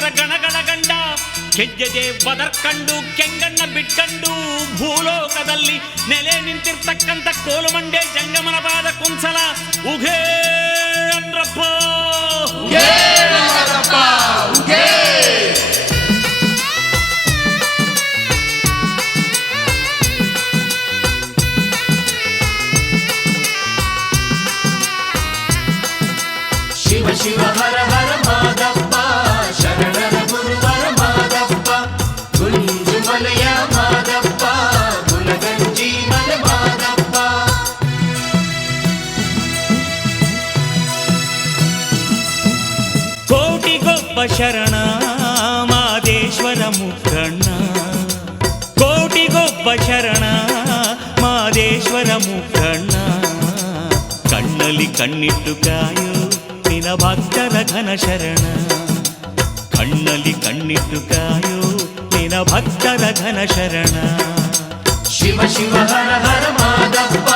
ಭಕ್ತರ ಗಣಗಣ ಗಂಡ ಕೆಜ್ಜದೆ ಬದರ್ಕಂಡು ಕೆಂಗಣ್ಣ ಬಿಟ್ಕಂಡು ಭೂಲೋಕದಲ್ಲಿ ನೆಲೆ ನಿಂತಿರ್ತಕ್ಕಂಥ ಕೋಲುಮಂಡೆ ಜಂಗಮನ ಪಾದ ಕುಂಸಲ ಉಘೇ ಅಂದ್ರಪ್ಪ ಶಿವ ಶಿವ ಹರ ಹರ ಮಾದಪ್ಪ ಶರಣರ ಗುರುವರ ಮಾದಪ್ಪ ಗುಂಜುಮಲೆಯ ಮಾದಪ್ಪ ಗುಲಗಂಜಿ ಮಲೆ ಮಾದಪ್ಪ ಕೋಟಿಗೊಬ್ಬ ಶರಣ ಮಾದೇಶ್ವರ ಮುಖಣ್ಣ ಕೋಟಿಗೊಬ್ಬ ಶರಣ ಮಾದೇಶ್ವರ ಮುಖಣ್ಣ ಕಣ್ಣಲ್ಲಿ ಕಣ್ಣಿಟ್ಟು ಕಾಯೋ ನಿನ ಭಕ್ತರ ಘನ ಶರಣ ಕಣ್ಣಲ್ಲಿ ಕಣ್ಣಿಟ್ಟು ಕಾಯೋ ನಿನ ಭಕ್ತರ ಘನ ಶರಣ ಶಿವ ಶಿವ ಹರ ಹರ ಮಾದಪ್ಪ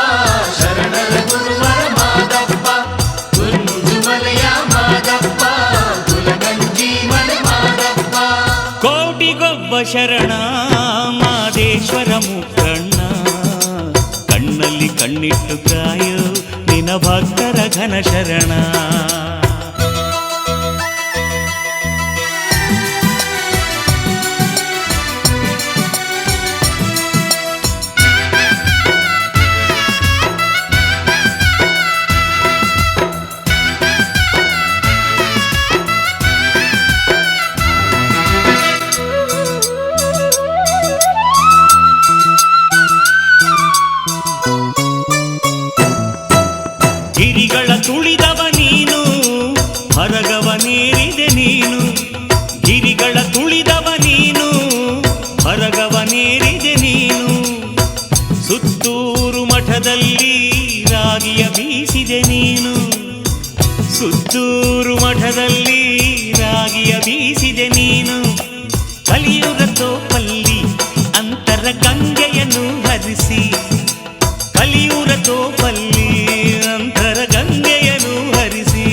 ಶರಣರ ಗುರುವರ ಮಾದಪ್ಪ ಗುಂಜುಮಲೆಯ ಮಾದಪ್ಪ ಗುಲಗಂಜಿ ಮಲೆ ಮಾದಪ್ಪ ಕೋಟಿಗೊಬ್ಬ ಶರಣ ಮಾದೇಶ್ವರ ಮುಖಣ್ಣ ಕಣ್ಣಲ್ಲಿ ಕಣ್ಣಿಟ್ಟು ಕಾಯೋ ನಿನ ಭಕ್ತರ ಘನ ಶರಣ ಗಿರಿಗಳ ತುಳಿದವ ನೀನು ಹರಗವನೇರಿದೆ ನೀನು ಗಿರಿಗಳ ತುಳಿದವ ನೀನು ಹರಗವನೇರಿದೆ ನೀನು ಸುತ್ತೂರು ಮಠದಲ್ಲಿ ರಾಗಿಯ ಬೀಸಿದೆ ನೀನು ಸುತ್ತೂರು ಮಠದಲ್ಲಿ ರಾಗಿಯ ಬೀಸಿದೆ ನೀನು ಕಲಿಯುಗ ತೋಪಲ್ಲಿ ಅಂತರ ಗಂಗೆಯನ್ನು ಹರಿಸಿ ಕಲಿಯುರ ತೋಪಲ್ಲಿ ಅಂತರ ಗಂಗೆಯನ್ನು ಹರಿಸಿ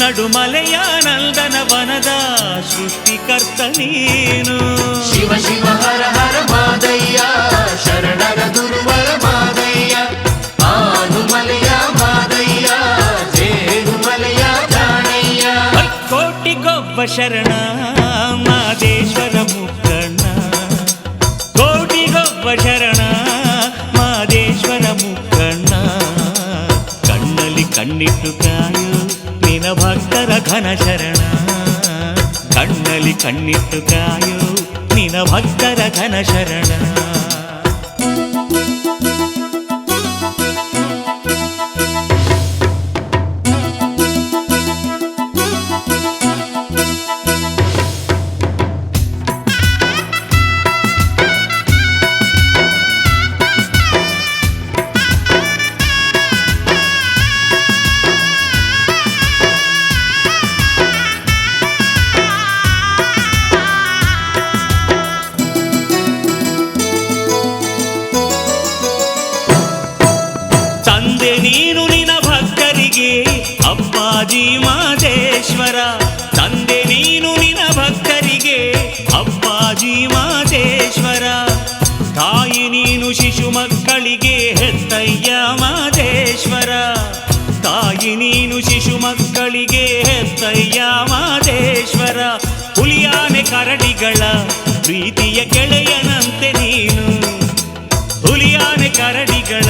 ನಡುಮಲೆಯ ನಂದನ ವನದ ಸೃಷ್ಟಿಕರ್ತ ನೀನು ಶಿವ ಶಿವ ಹರ ಹರ ಮಾದಯ್ಯ ಶರಣರ ಗುರುವರ ಮಾದಯ್ಯ ಆನುಮಲೆಯ ಮಾದಯ್ಯ ಜೇನುಮಲೆಯ ಜಾಣಯ್ಯ ಕೋಟಿಗೊಬ್ಬ ಶರಣ ಮಾದೇಶ್ವರ ಮುಖಣ್ಣ ಕೋಟಿಗೊಬ್ಬ ಶರಣ ಮಾದೇಶ್ವರ ಮುಖಣ್ಣ ಕಣ್ಣಲ್ಲಿ ಕಣ್ಣಿಟ್ಟು ಕಾಯೋ ನಿನ ಭಕ್ತರ ಘನ ಶರಣ ಕಣ್ಣಲ್ಲಿ ಕಣ್ಣಿಟ್ಟು ಕಾಯೋ ನಿನ ಭಕ್ತರ ಘನ ಶರಣ ನೀನು ನಿನ ಭಕ್ತರಿಗೆ ಅಪ್ಪಾಜಿ ಮಾದೇಶ್ವರ ತಂದೆ ನೀನು ನಿನ ಭಕ್ತರಿಗೆ ಅಪ್ಪಾಜಿ ಮಾದೇಶ್ವರ ತಾಯಿ ನೀನು ಶಿಶು ಮಕ್ಕಳಿಗೆ ಹೆತ್ತಯ್ಯ ಮಾದೇಶ್ವರ ತಾಯಿ ನೀನು ಶಿಶು ಮಕ್ಕಳಿಗೆ ಹೆತ್ತಯ್ಯ ಮಾದೇಶ್ವರ ಹುಲಿಯಾನೆ ಕರಡಿಗಳ ಪ್ರೀತಿಯ ಗೆಳೆಯನಂತೆ ನೀನು ಹುಲಿಯಾನೆ ಕರಡಿಗಳ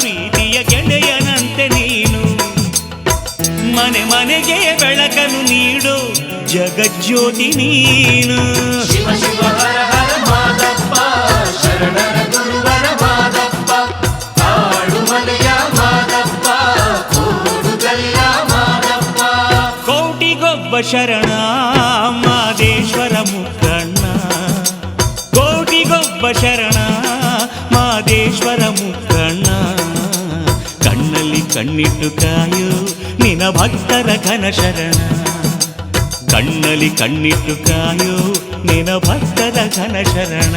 ಪ್ರೀತಿಯ ಗೆಳೆಯನಂತೆ ನೀನು ಮನೆ ಮನೆಗೆ ಬೆಳಕನ್ನು ನೀಡು ಜಗಜ್ಯೋತಿ ನೀನು ಶಿವ ಶಿವ ಹರ ಹರ ಮಾದಪ್ಪ ಶರಣರ ಗುರುವರ ಮಾದಪ್ಪ ಕಾಡುಮಲೆಯ ಮಾದಪ್ಪ ಕೂಡುಗಲ್ಲ ಮಾದಪ್ಪ ಕೋಟಿಗೊಬ್ಬ ಶರಣ ಮಾದೇಶ್ವರ ಮುಖಣ್ಣ ಕೋಟಿಗೊಬ್ಬ ಶರಣ ಮಾದೇಶ್ವರ ಮುಖಣ್ಣ ಕಣ್ಣಲ್ಲಿ ಕಣ್ಣಿಟ್ಟು ಕಾಯೋ ನಿನ ಭಕ್ತರ ಘನ ಶರಣ ಕಣ್ಣಲ್ಲಿ ಕಣ್ಣಿಟ್ಟು ಕಾಯೋ ನಿನ ಭಕ್ತರ ಘನ ಶರಣ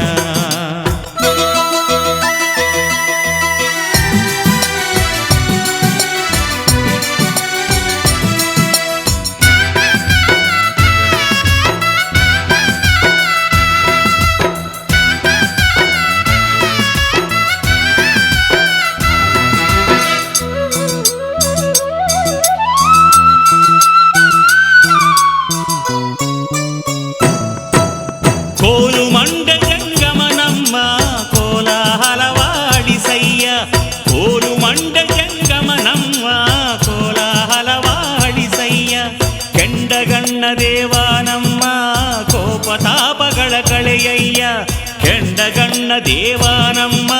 ದೇವ ನಮ್ಮ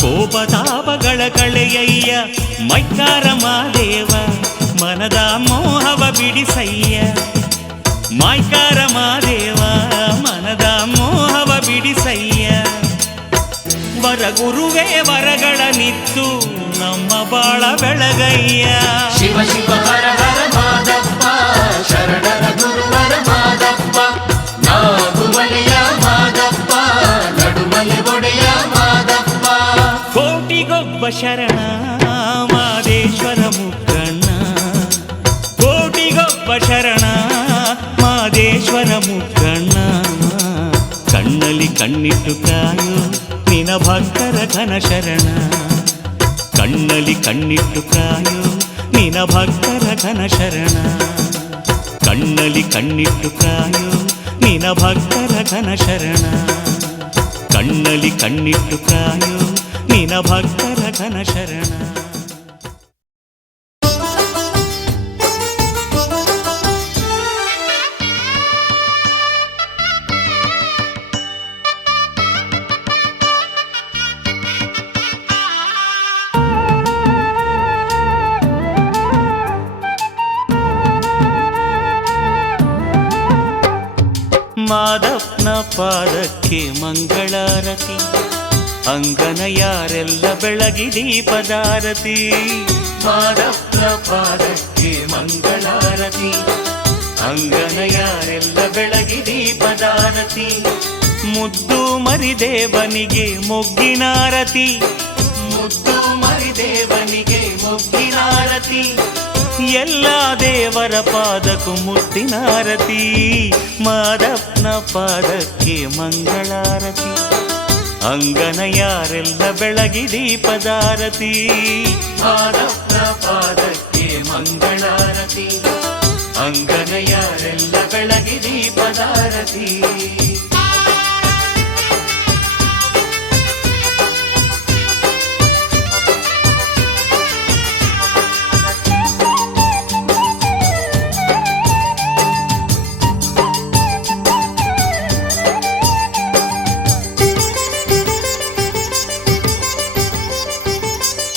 ಕೋಪತಾಪಗಳ ಕಳೆಯಯ್ಯ ಮೈಕಾರ ಮಾದೇವ ಮನದ ಮೋಹವ ಬಿಡಿಸಯ್ಯ ಮೈಕಾರ ಮಾದೇವ ಮನದ ಮೋಹವ ಬಿಡಿಸಯ್ಯ ವರಗುರುವೇ ವರಗಳ ನಿತ್ತು ನಮ್ಮ ಬಾಳ ಬೆಳಗಯ್ಯ ಶಿವ ಶಿವ ಹರ ಹರ ಮಾದಪ್ಪ ಶರಣರ ಗುರುವರ ಮಾದಪ್ಪ ನಾಗುಮಲೆಯ ಮಾದಪ್ಪ ನಡುಮಲೆ ಒಡೆಯ ಮಾದಪ್ಪ ಕೋಟಿಗೊಬ್ಬ ಶರಣ ಮಾದೇಶ್ವರ ಮುಕ್ಕಣ್ಣ ಕೋಟಿಗೊಬ್ಬ ಶರಣ ಮಾದೇಶ್ವರ ಮುಕ್ಕಣ್ಣ ಕಣ್ಣಲ್ಲಿ ಕಣ್ಣಿಟ್ಟು ಕಾಯೋ ನಿನ ಭಕ್ತರ ಘನ ಶರಣ ಕಣ್ಣಲ್ಲಿ ಕಣ್ಣಿಟ್ಟು ಕಾಯೋ ನಿನ ಭಕ್ತರ ಘನ ಶರಣ ಕಣ್ಣಲ್ಲಿ ಕಣ್ಣಿಟ್ಟು ಕಾಯೋ ನಿನ ಭಕ್ತರ ಘನ ಶರಣ ಕಣ್ಣಲ್ಲಿ ಕಣ್ಣಿಟ್ಟು ಕಾಯೋ ನಿನ ಭಕ್ತರ ಘನ ಶರಣ ಮಾದಪ್ಪನ ಪಾದಕ್ಕೆ ಮಂಗಳಾರತಿ ಅಂಗನ ಯಾರೆಲ್ಲ ಬೆಳಗಿ ದೀಪದಾರತಿ ಮಾದಪ್ಪನ ಪಾದಕ್ಕೆ ಮಂಗಳಾರತಿ ಅಂಗನ ಯಾರೆಲ್ಲ ಬೆಳಗಿ ದೀಪದಾರತಿ ಮುದ್ದು ಮರಿದೇವನಿಗೆ ಮೊಗ್ಗಿನಾರತಿ ಮುದ್ದು ಮರಿದೇವನಿಗೆ ಮೊಗ್ಗಿನಾರತಿ ಎಲ್ಲ ದೇವರ ಪಾದಕ್ಕೂ ಮುತ್ತಿನಾರತಿ ಮಾದಪ್ಪನ ಪಾದಕ್ಕೆ ಮಂಗಳಾರತಿ ಅಂಗನ ಯಾರೆಲ್ಲ ಬೆಳಗಿ ದೀಪದಾರತಿ ಮಾದಪ್ಪನ ಪಾದಕ್ಕೆ ಮಂಗಳಾರತಿ ಅಂಗನ ಯಾರೆಲ್ಲ ಬೆಳಗಿ ದೀಪದಾರತಿ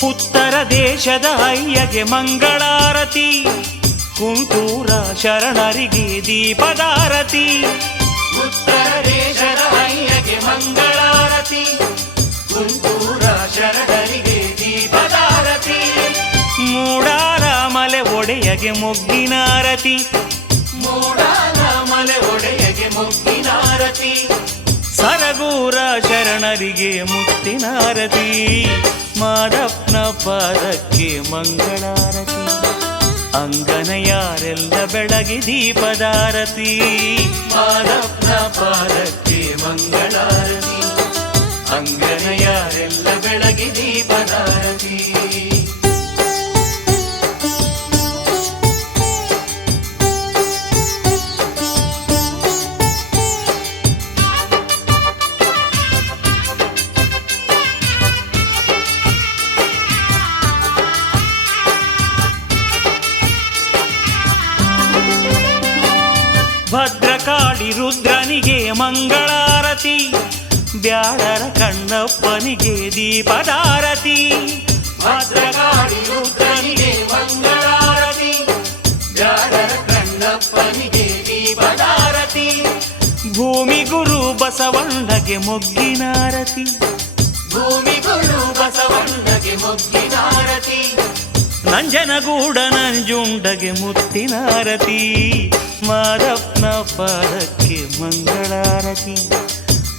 ಉತ್ತರ ದೇಶದ ಅಯ್ಯಗೆ ಮಂಗಳಾರತಿ ಕುಂಟೂರ ಶರಣರಿಗೆ ದೀಪದಾರತಿ ಉತ್ತರ ದೇಶದ ಅಯ್ಯಗೆ ಮಂಗಳಾರತಿ ಕುಂಟೂರ ಶರಣರಿಗೆ ದೀಪದಾರತಿ ಮೂಡಾರ ಮಲೆ ಒಡೆಯಗೆ ಮೊಗ್ಗಿನಾರತಿ ಮೂಡಾರ ಮಲೆ ಒಡೆಯಗೆ ಮೊಗ್ಗಿನಾರತಿ ಸರಗೂರ ಶರಣರಿಗೆ ಮುತ್ತಿನಾರತಿ ಮಾದಪ್ಪನ ಪಾದಕ್ಕೆ ಮಂಗಳಾರತಿ ಅಂಗನ ಯಾರೆಲ್ಲ ಬೆಳಗಿ ದೀಪದಾರತಿ ಮಾದಪ್ಪನ ಪಾದಕ್ಕೆ ಮಂಗಳಾರತಿ ಅಂಗನ ಯಾರೆಲ್ಲ ಬೆಳಗಿ ದೀಪದಾರತಿ ಭದ್ರಕಾಳಿ ರುದ್ರನಿಗೆ ಮಂಗಳಾರತಿ ಬ್ಯಾಡರ ಕಣ್ಣಪ್ಪನಿಗೆ ದೀಪದಾರತಿ ಭದ್ರಕಾಳಿ ರುದ್ರನಿಗೆ ಮಂಗಳಾರತಿ ಬ್ಯಾಡರ ಕಣ್ಣಪ್ಪನಿಗೆ ದೀಪದಾರತಿ ಭೂಮಿ ಗುರು ಬಸವಣ್ಣಗೆ ಮೊಗ್ಗಿನಾರತಿ ಭೂಮಿ ಗುರು ಬಸವಣ್ಣಗೆ ಮೊಗ್ಗಿನಾರತಿ ನಂಜನಗೂಡ ನಂಜುಂಡಗೆ ಮುತ್ತಿನಾರತಿ ಮಾದಪ್ಪನ ಪಾದಕ್ಕೆ ಮಂಗಳಾರತಿ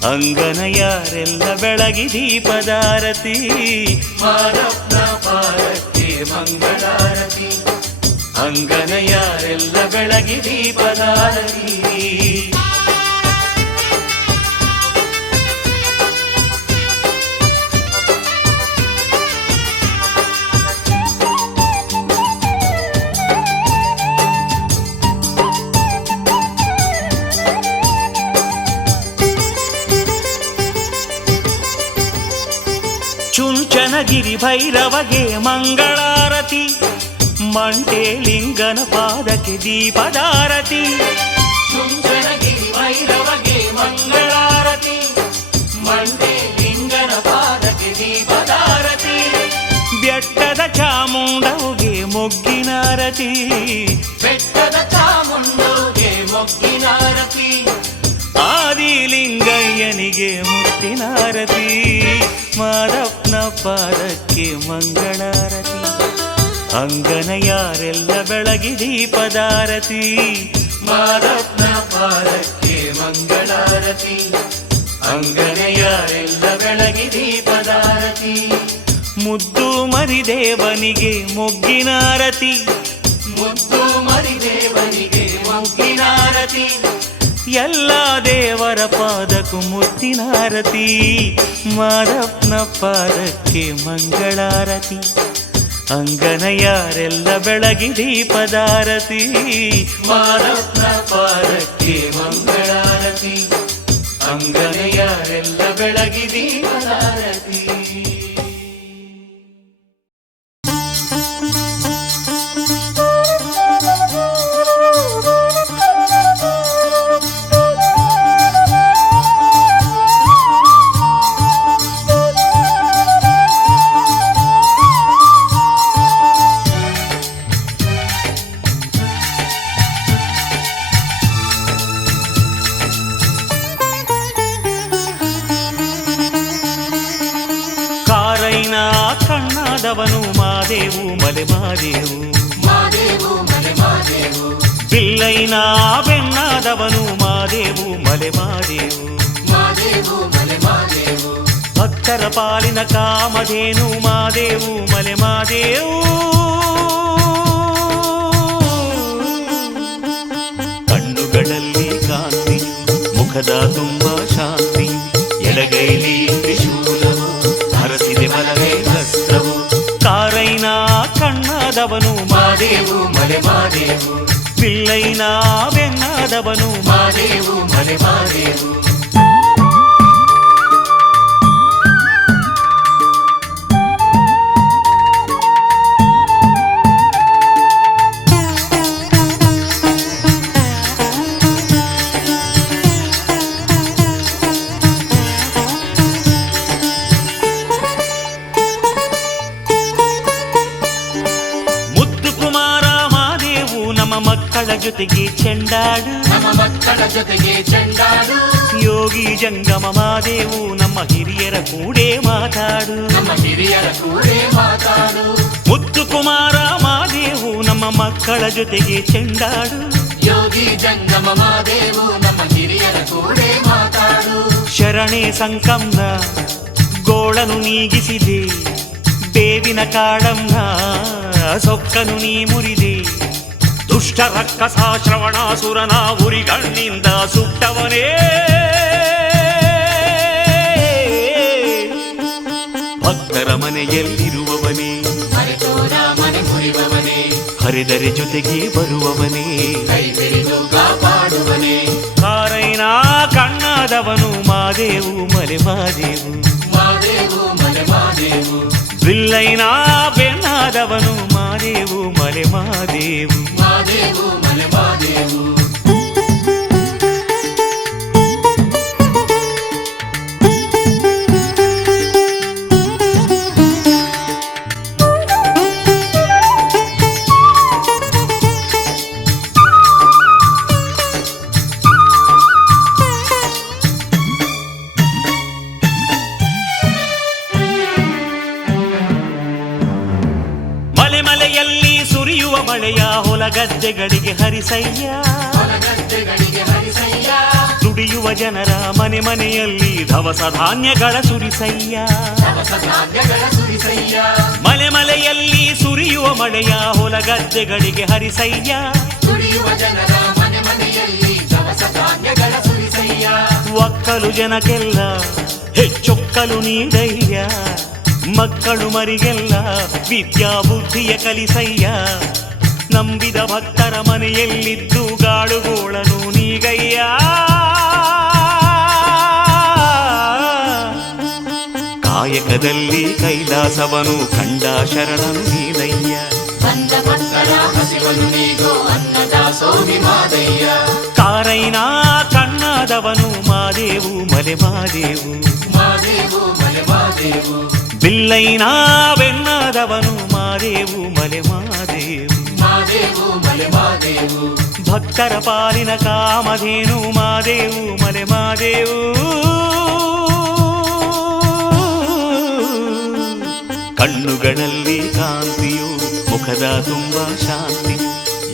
ಅಂಗನ ಯಾರೆಲ್ಲ ಬೆಳಗಿ ದೀಪದಾರತಿ ಮಾದಪ್ಪನ ಪಾದಕ್ಕೆ ಮಂಗಳಾರತಿ ಅಂಗನ ಯಾರೆಲ್ಲ ಬೆಳಗಿ ದೀಪದಾರತಿ ಚುಂಚನಗಿರಿ ಭೈರವಗೆ ಮಂಗಳಾರತಿ ಮಂಟೇಲಿಂಗನ ಪಾದಕ್ಕೆ ದೀಪದಾರತಿ ಚುಂಚನಗಿರಿ ಭೈರವಗೆ ಮಂಗಳಾರತಿ ಮಂಟೇಲಿಂಗನ ಬೆಟ್ಟದ ಚಾಮುಂಡೋಗೆ ಮೊಗ್ಗಿನಾರತಿ ಆದಿಲಿಂಗಯ್ಯನಿಗೆ ಮುತ್ತಿನಾರತಿ ಮಾದಪ್ಪನ ಪಾದಕ್ಕೆ ಮಂಗಳಾರತಿ ಅಂಗನಯಾರೆಲ್ಲ ಬೆಳಗಿ ದೀಪದಾರತಿ ಮಾದಪ್ಪನ ಪಾದಕ್ಕೆ ಮಂಗಳಾರತಿ ಅಂಗನೆಯಾರೆಲ್ಲ ಬೆಳಗಿ ದೀಪದಾರತಿ ಮುದ್ದು ಮರಿದೇವನಿಗೆ ಮೊಗ್ಗಿನಾರತಿ ಮುದ್ದು ಮರಿದೇವನಿಗೆ ಮೊಗ್ಗಿನಾರತಿ ಎಲ್ಲ ದೇವರ ಪಾದಕ್ಕೂ ಮುತ್ತಿನಾರತಿ ಮಾದಪ್ಪನ ಪಾದಕ್ಕೆ ಮಂಗಳಾರತಿ ಅಂಗನಯಾರೆಲ್ಲ ಬೆಳಗಿ ದೀಪದಾರತಿ ಮಾದಪ್ಪನ ಪಾದಕ್ಕೆ ಮಂಗಳಾರತಿ ಅಂಗನೆಯಾರೆಲ್ಲ ಬೆಳಗಿ ದೀಪದಾರತಿ ಕಣ್ಣಾದವನು ಮಾದೇವು ಮಲೆ ಮಾದೇವು ಮಾದೇವು ಮಲೆ ಮಾದೇವು ಬಿಲ್ಲೈನ ಬೆಣ್ಣಾದವನು ಮಾದೇವು ಮಲೆ ಮಾದೇವು ಮಾದೇವು ಮಲೆ ಮಾದೇವು ಭಕ್ತರ ಪಾಲಿನ ಕಾಮಧೇನು ಮಾದೇವು ಮಲೆ ಮಾದೇವು ಕಣ್ಣುಗಳಲ್ಲಿ ಕಾಂತಿ ಮುಖದ ತುಂಬ ಶಾಂತಿ ಎಡಗೈಲಿ ತ್ರಿಶೂಲವು ಹರಸಿದೆ ಬಲವೇ ಹಸ್ತವು ಕಾರೈನ ಕಣ್ಣಾದವನು ಮಾದೇವು ಮಲೆ ಮಾದೇವು ಬಿಲ್ಲೈನ ಬೆನ್ನಾದವನು ಮಾದೇವು ಮಲೆ ಮಾದೇವು ಮಕ್ಕಳ ಜೊತೆಗೆ ಚೆಂಡಾಡು ನಮ್ಮ ಮಕ್ಕಳ ಜೊತೆಗೆ ಚೆಂಡಾಡು ಯೋಗಿ ಜಂಗಮ ಮಾದೇವು ನಮ್ಮ ಹಿರಿಯರ ಕೂಡೆ ಮಾತಾಡು ನಮ್ಮ ಹಿರಿಯರ ಕೂಡೆ ಮಾತಾಡು ಮುತ್ತು ಕುಮಾರ ಮಾದೇವು ನಮ್ಮ ಮಕ್ಕಳ ಜೊತೆಗೆ ಚೆಂಡಾಡು ಯೋಗಿ ಜಂಗಮ ಮಾದೇವು ನಮ್ಮ ಹಿರಿಯರ ಕೂಡೆ ಮಾತಾಡು ಶರಣೆ ಸಂಕಂನ ಗೋಳನು ನೀಗಿಸಿದೆ ಬೇವಿನ ಕಾಡಂನ ಸೊಕ್ಕನು ನೀ ಮುರಿದೆ ದುಷ್ಟ ರಕ್ಕಸ ಶ್ರವಣಾಸುರನ ಉರಿಗಣ್ಣಿಂದ ಸುಟ್ಟವನೇ ಭಕ್ತರ ಮನೆಯಲ್ಲಿರುವವನೇ ಮರೆತೋರ ಮನೆ ಮುರಿವವನೇ ಹರಿದರೆ ಜೊತೆಗೆ ಬರುವವನೇ ಕೈ ಹಿಡಿದು ಕಾಪಾಡುವನೇ ಕಾರೈನ ಕಣ್ಣಾದವನು ಮಾದೇವು ಮಲೆ ಮಾದೇವು ಮಾದೇವು ಮಲೆ ಮಾದೇವು ಬಿಲ್ಲೈನ ಬೆನ್ನಾದವನು ಮಾದೇವು ಮಲೆ ಮಾದೇವು ಮಾದೇವು ಮಲೆ ಮಾದೇವು ಮಲೆಯಲ್ಲಿ ಸುರಿಯುವ ಮಳೆಯ ಹೊಲಗದ್ದೆಗಳಿಗೆ ಹರಿಸಯ್ಯ ಹೊಲಗದ್ದೆಗಳಿಗೆ ಹರಿಸಯ್ಯ ದುಡಿಯುವ ಜನರ ಮನೆ ಮನೆಯಲ್ಲಿ ದವಸ ಧಾನ್ಯಗಳ ಸುರಿಸಯ್ಯ ದವಸ ಧಾನ್ಯಗಳ ಸುರಿಸಯ್ಯ ಮಲೆಯಲ್ಲಿ ಸುರಿಯುವ ಮಳೆಯ ಹೊಲಗದ್ದೆಗಳಿಗೆ ಹರಿಸಯ್ಯ ದುಡಿಯುವ ಜನರ ಮನೆ ಮನೆಯಲ್ಲಿ ದವಸ ಧಾನ್ಯಗಳ ಸುರಿಸಯ್ಯ ಒಕ್ಕಲು ಜನಕ್ಕೆಲ್ಲ ಹೆಚ್ಚೊಕ್ಕಲು ನೀಡಯ್ಯ ಮಕ್ಕಳು ಮರಿಗೆಲ್ಲ ವಿದ್ಯಾ ಬುದ್ಧಿಯ ಕಲಿಸಯ್ಯ ನಂಬಿದ ಭಕ್ತರ ಮನೆಯಲ್ಲಿದ್ದು ಗಾಳುಗೋಳನು ನೀಗಯ್ಯ ಕಾಯಕದಲ್ಲಿ ಕೈಲಾಸವನು ಕಂಡ ಶರಣನು ನೀನಯ್ಯ ಬಂದ ಭಕ್ತರ ಹಸಿವನು ನೀಗೋ ಅನ್ನದಾಸೋಹಿ ಮಾದಯ್ಯ ಕಾರೈನ ಕಣ್ಣಾದವನು ಮಾದೇವು ಮಲೆ ಮಾದೇವು ಮಾದೇವು ಮಲೆ ಮಾದೇವು ಬಿಲ್ಲೈನ ಬೆನ್ನಾದವನು ಮಾದೇವು ಮಲೆ ಮಾದೇವು ಮಾದೇವು ಮಲೆ ಮಾದೇವು ಭಕ್ತರ ಪಾಲಿನ ಕಾಮಧೇನು ಮಾದೇವು ಮಲೆ ಮಾದೇವು ಕಣ್ಣುಗಳಲ್ಲಿ ಕಾಂತಿಯು ಮುಖದ ತುಂಬ ಶಾಂತಿ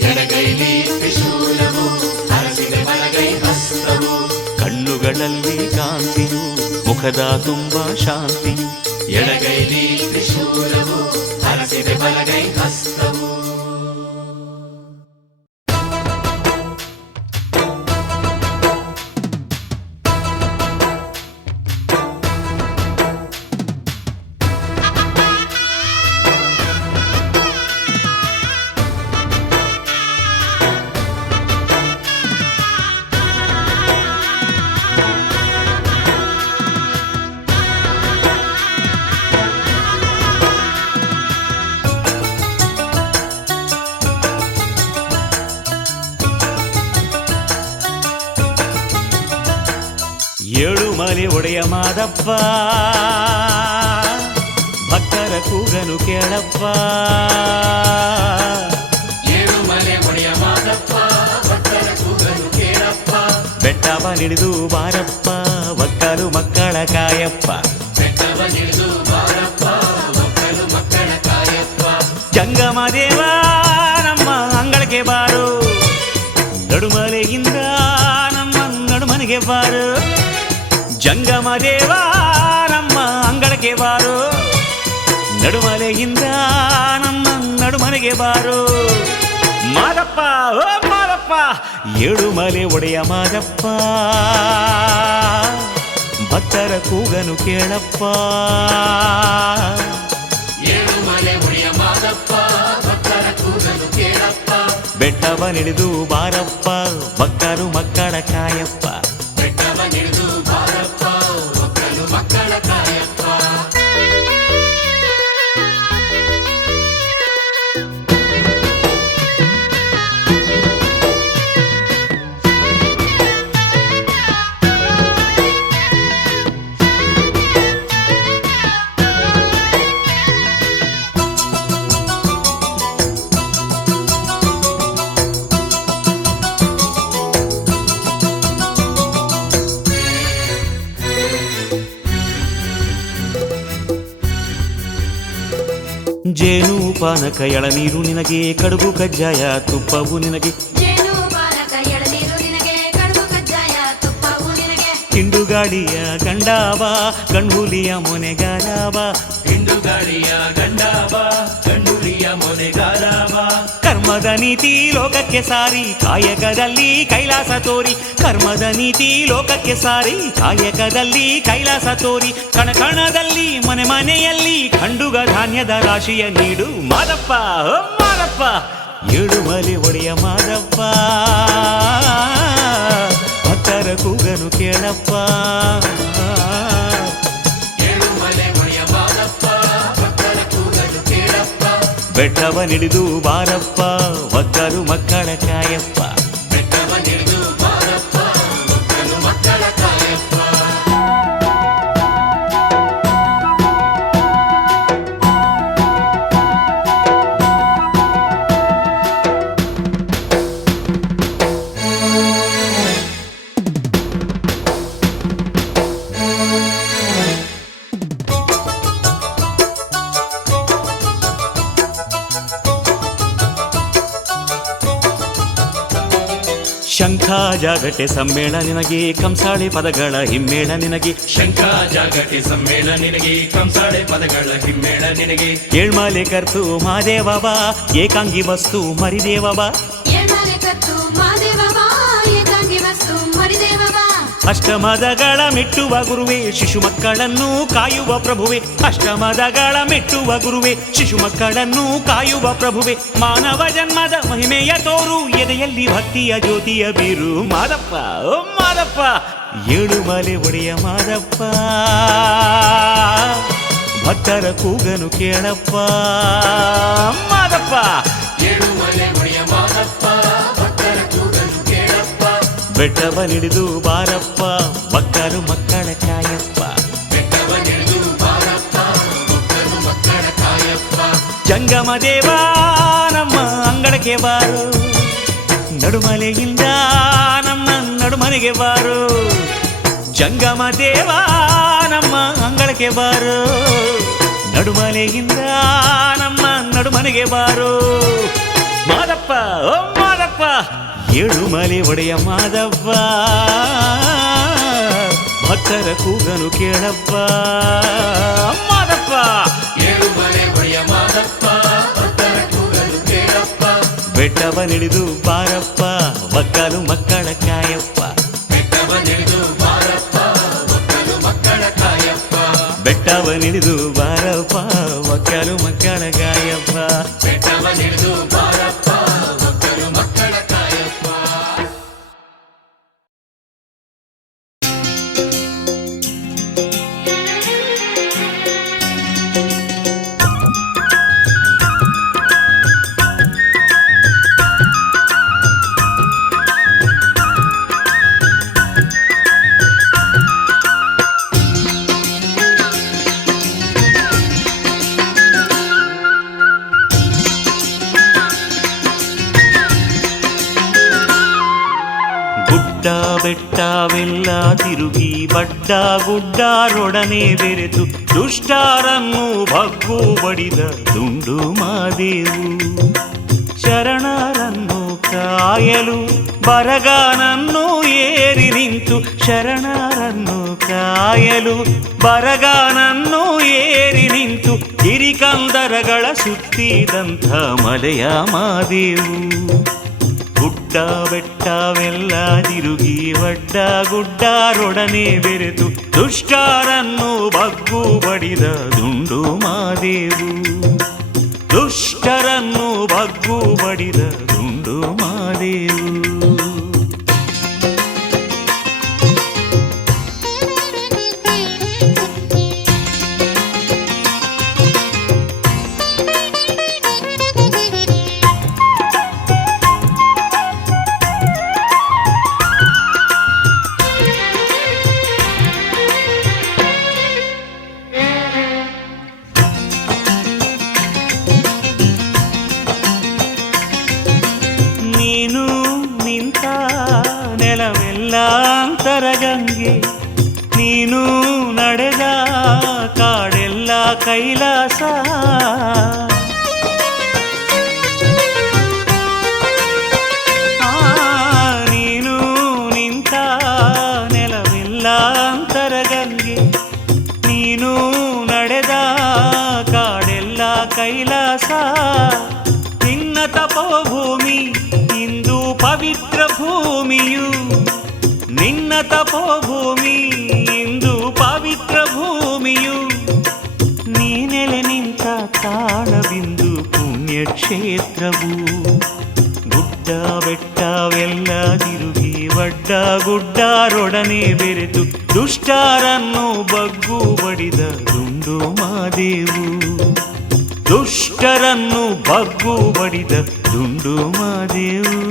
ಎಡಗೈಲಿ ತ್ರಿಶೂಲವು ಹರಸಿದೆ ಬಲಗೈ ಹಸ್ತವು ಕಣ್ಣುಗಳಲ್ಲಿ ಕಾಂತಿಯು ಮುಖದ ತುಂಬ ಶಾಂತಿ ಎಡಗೈಲಿ ತ್ರಿಶೂಲವು ಹರಸಿದೆ ಬಲಗೈ ಹಸ್ತವು ಏಳುಮಲೆ ಒಡೆಯ ಮಾದಪ್ಪ ಭಕ್ತರ ಕೂಗನು ಕೇಳಪ್ಪ ಏಳುಮಲೆ ಒಡೆಯ ಮಾದಪ್ಪ ಭಕ್ತರ ಕೂಗನು ಕೇಳಪ್ಪ ಬೆಟ್ಟವ ನಿಡಿದು ಬಾರಪ್ಪ ಒಕ್ಕಲು ಮಕ್ಕಳ ಕಾಯಪ್ಪ ಬೆಟ್ಟವ ನಿಡಿದು ಬಾರಪ್ಪ ಒಕ್ಕಲು ಮಕ್ಕಳ ಕಾಯಪ್ಪ ಜಂಗಮ ದೇವ ನಮ್ಮ ಅಂಗಳಕ್ಕೆ ಬಾರು ನಡುಮಲೆಯಿಂದ ನಮ್ಮ ನಡುಮನೆಗೆ ಬಾರು ಜಂಗಮ ದೇವ ನಮ್ಮ ಅಂಗಳಕ್ಕೆ ಬಾರು ನಡುಮಲೆಯಿಂದ ನಮ್ಮ ನಡುಮನೆಗೆ ಬಾರು ಮಾದಪ್ಪ ಓ ಮಾದಪ್ಪ ಏಳುಮಲೆ ಒಡೆಯ ಮಾದಪ್ಪ ಭಕ್ತರ ಕೂಗನು ಕೇಳಪ್ಪ ಏಳುಮಲೆ ಒಡೆಯ ಮಾದಪ್ಪ ಭಕ್ತರ ಕೂಗನು ಕೇಳಪ್ಪ ಬೆಟ್ಟವ ನಿಡಿದು ಬಾರಪ್ಪ ಭಕ್ತರು ಮಕ್ಕಳ ಕಾಯಪ್ಪ ಬೆಟ್ಟವ ನಿಡಿದು ಬಾರಪ್ಪ ಒಕ್ಕಲು ಮಕ್ಕಳ ಕಾಯಪ್ಪ ಜೇನು ಪಾನಕ ಎಳನೀರು ನಿನಗೆ ಕಡುಬು ಕಜ್ಜಾಯ ತುಪ್ಪವು ನಿನಗೆ ಜೇನು ಪಾನಕ ಎಳನೀರು ನಿನಗೆ ಕಡುಬು ಕಜ್ಜಾಯ ತುಪ್ಪವು ನಿನಗೆ ಹಿಂಡುಗಾಡಿಯ ಗಂಡಾವ ಗಂಡುಲಿಯ ಮೊನೆಗಾರಾವ ಹಿಂಡುಗಾಡಿಯ ಗಂಡಾವ ಗಂಡುಲಿಯ ಮೊನೆಗಾರಾವ ಕರ್ಮದ ನೀತಿ ಲೋಕಕ್ಕೆ ಸಾರಿ ಕಾಯಕದಲ್ಲಿ ಕೈಲಾಸ ತೋರಿ ಕರ್ಮದ ನೀತಿ ಲೋಕಕ್ಕೆ ಸಾರಿ ಕಾಯಕದಲ್ಲಿ ಕೈಲಾಸ ತೋರಿ ಕಣಕಣದಲ್ಲಿ ಮನೆ ಮನೆಯಲ್ಲಿ ಖಂಡುಗ ಧಾನ್ಯದ ರಾಶಿಯ ನೀಡು ಮಾದಪ್ಪ ಓ ಮಾದಪ್ಪ ಏಳುಮಲೆ ಒಡೆಯ ಮಾದಪ್ಪ ಭಕ್ತರ ಕೂಗನು ಕೇಳಪ್ಪ ಏಳುಮಲೆ ಒಡೆಯ ಮಾದಪ್ಪ ಭಕ್ತರ ಕೂಗನು ಕೇಳಪ್ಪ ಬೆಟ್ಟವ ನಿಡಿದು ಬಾರಪ್ಪ ಭಕ್ತರು ಮಕ್ಕಳ ಕಾಯಪ್ಪ ಬೆಟ್ಟವ ನಿಡಿದು ಬಾರಪ್ಪ ಒಕ್ಕಲು ಮಕ್ಕಳ ಕಾಯಪ್ಪ ಶಂಖ ಜಾಗಟೆ ಸಮ್ಮೇಳ ನಿನಗೆ ಕಂಸಾಳೆ ಪದಗಳ ಹಿಮ್ಮೇಳ ನಿನಗೆ ಶಂಖ ಜಾಗಟೆ ಸಮ್ಮೇಳ ನಿನಗೆ ಕಂಸಾಳೆ ಪದಗಳ ಹಿಮ್ಮೇಳ ನಿನಗೆ ಏಳ್ಮಾಲೆ ಕರ್ತು ಮಾದೇವವ ಏಕಾಂಗಿ ವಸ್ತು ಮರಿದೇವವ ಏಳ್ಮಾಲೆ ಕತ್ತು ಮಾದೇವವ ಏಕಾಂಗಿ ವಸ್ತು ಮರಿದೇವವ ಅಷ್ಟಮದಗಳ ಮೆಟ್ಟುವ ಗುರುವೆ ಶಿಶು ಮಕ್ಕಳನ್ನು ಕಾಯುವ ಪ್ರಭುವೆ ಅಷ್ಟಮದಗಳ ಮೆಟ್ಟುವ ಗುರುವೆ ಶಿಶು ಮಕ್ಕಳನ್ನು ಕಾಯುವ ಪ್ರಭುವೆ ಮಾನವ ಜನ್ಮದ ಮಹಿಮೆಯ ತೋರು ಎದೆಯಲ್ಲಿ ಭಕ್ತಿಯ ಜ್ಯೋತಿಯ ಬೀರು ಮಾದಪ್ಪ ಓ ಮಾದಪ್ಪ ಏಳುಮಲೆ ಒಡೆಯ ಮಾದಪ್ಪ ಭಕ್ತರ ಕೂಗನು ಕೇಳಪ್ಪ ಮಾದಪ್ಪ ಏಳುಮಲೆ ಒಡೆಯ ಮಾದಪ್ಪ ಭಕ್ತರ ಕೂಗನು ಕೇಳಪ್ಪ ಬೆಟ್ಟವ ನಿಡಿದು ಬಾರಪ್ಪ ಭಕ್ತರು ಮಕ್ಕಳ ಕಾಯಪ್ಪ ಬೆಟ್ಟವ ನಿಡಿದು ಬಾರಪ್ಪ ಒಕ್ಕಲು ಮಕ್ಕಳ ಕಾಯಪ್ಪ ಜಂಗಮ ದೇವ ನಮ್ಮ ನಮ್ಮ ಅಂಗಳಕ್ಕೆ ಬಾರು, ನಡುಮಲೆಯಿಂದ ನಮ್ಮ ನಡುಮನೆಗೆ ಬಾರು, ಜಂಗಮ ದೇವ ನಮ್ಮ ಅಂಗಳಕ್ಕೆ ಬಾರು, ನಡುಮಲೆಯಿಂದ ನಮ್ಮ ನಡುಮನೆಗೆ ಬಾರು. ಮಾದಪ್ಪ ಓ ಮಾದಪ್ಪ, ಏಳುಮಲೆ ಒಡೆಯ ಮಾದಪ್ಪ, ಭಕ್ತರ ಕೂಗನು ಕೇಳಪ್ಪ. ಮಾದಪ್ಪ ಏಳುಮಲೆ ಒಡೆಯ ಮಾದಪ್ಪ, ಭಕ್ತರ ಕೂಗಲು ಕೇಳಪ್ಪ. ಬೆಟ್ಟವನಿಳಿದು ಬಾರಪ್ಪ, ಮಕ್ಕಳು ಮಕ್ಕಳ ಕಾಯಪ್ಪ. ಬೆಟ್ಟವನಿಳಿದು ಬಾರಪ್ಪ, ಮಕ್ಕಳು ಮಕ್ಕಳ ಕಾಯಪ್ಪ. ಬೆಟ್ಟವನಿಳಿದು ಬಾರಪ್ಪ, ಮಕ್ಕಳು ಮಕ್ಕಳ ಕಾಯಪ್ಪ. ಬೆಟ್ಟವನಿಳಿದು ಬಾರಪ್ಪ, ಮಕ್ಕಳು ಮಕ್ಕಳ ಕಾಯಪ್ಪ. ಬೆಟ್ಟವೆಲ್ಲ ತಿರುಗಿ ಬಡ್ಡ ಗುಡ್ಡರೊಡನೆ ಬೆರೆತು ದುಷ್ಟರನ್ನು ಬಗ್ಗು ಬಡಿದ ದುಂಡು ಮಾದೇವು. ಶರಣರನ್ನು ಕಾಯಲು ಬರಗಾನನ್ನು ಏರಿ ನಿಂತು, ಶರಣರನ್ನು ಕಾಯಲು ಬರಗಾನನ್ನು ಏರಿ ನಿಂತು ಹಿರಿಕಂದರಗಳ ಸುತ್ತಿದಂಥ ಮಲೆಯ ಮಾದೇವು. ಗುಡ್ಡ ಬೆಟ್ಟವೆಲ್ಲ ತಿರುಗಿ ಬಡ್ಡ ಗುಡ್ಡರೊಡನೆ ಬೆರೆತು ದುಷ್ಟರನ್ನು ಬಗ್ಗು ಬಡಿದ ದುಂಡು ಮಾದೇವು. ದುಷ್ಟರನ್ನು ಬಗ್ಗು ಬಡಿದ ದುಂಡು ಮಾದೇವು. ಅಂತರಗಂಗೆ ನೀನು ನಡೆದ ಕಾಡೆಲ್ಲ ಕೈಲಾಸ. ನೀನು ನಿಂತ ನೆಲವೆಲ್ಲ ಅಂತರಗಂಗೆ, ನೀನು ನಡೆದ ಕಾಡೆಲ್ಲ ಕೈಲಾಸ. ನಿನ್ನ ತಪೋಭೂಮಿ ಇಂದು ಪವಿತ್ರ ಭೂಮಿಯು, ನಿನ್ನ ತಪೋಭೂಮಿ ಇಂದು ಪವಿತ್ರ ಭೂಮಿಯು. ನೀನೆಲೆ ನಿಂತ ತಾಳಬಿಂದು ಪುಣ್ಯಕ್ಷೇತ್ರವು. ಗುಡ್ಡ ಬೆಟ್ಟವೆಲ್ಲ ತಿರುಗಿ ಬಡ್ಡ ಗುಡ್ಡರೊಡನೆ ಬೆರೆತು ದುಷ್ಟರನ್ನು ಬಗ್ಗು ಬಡಿದ ದುಂಡು ಮಾದೇವು. ದುಷ್ಟರನ್ನು ಬಗ್ಗು ಬಡಿದ ದುಂಡು ಮಾದೇವು.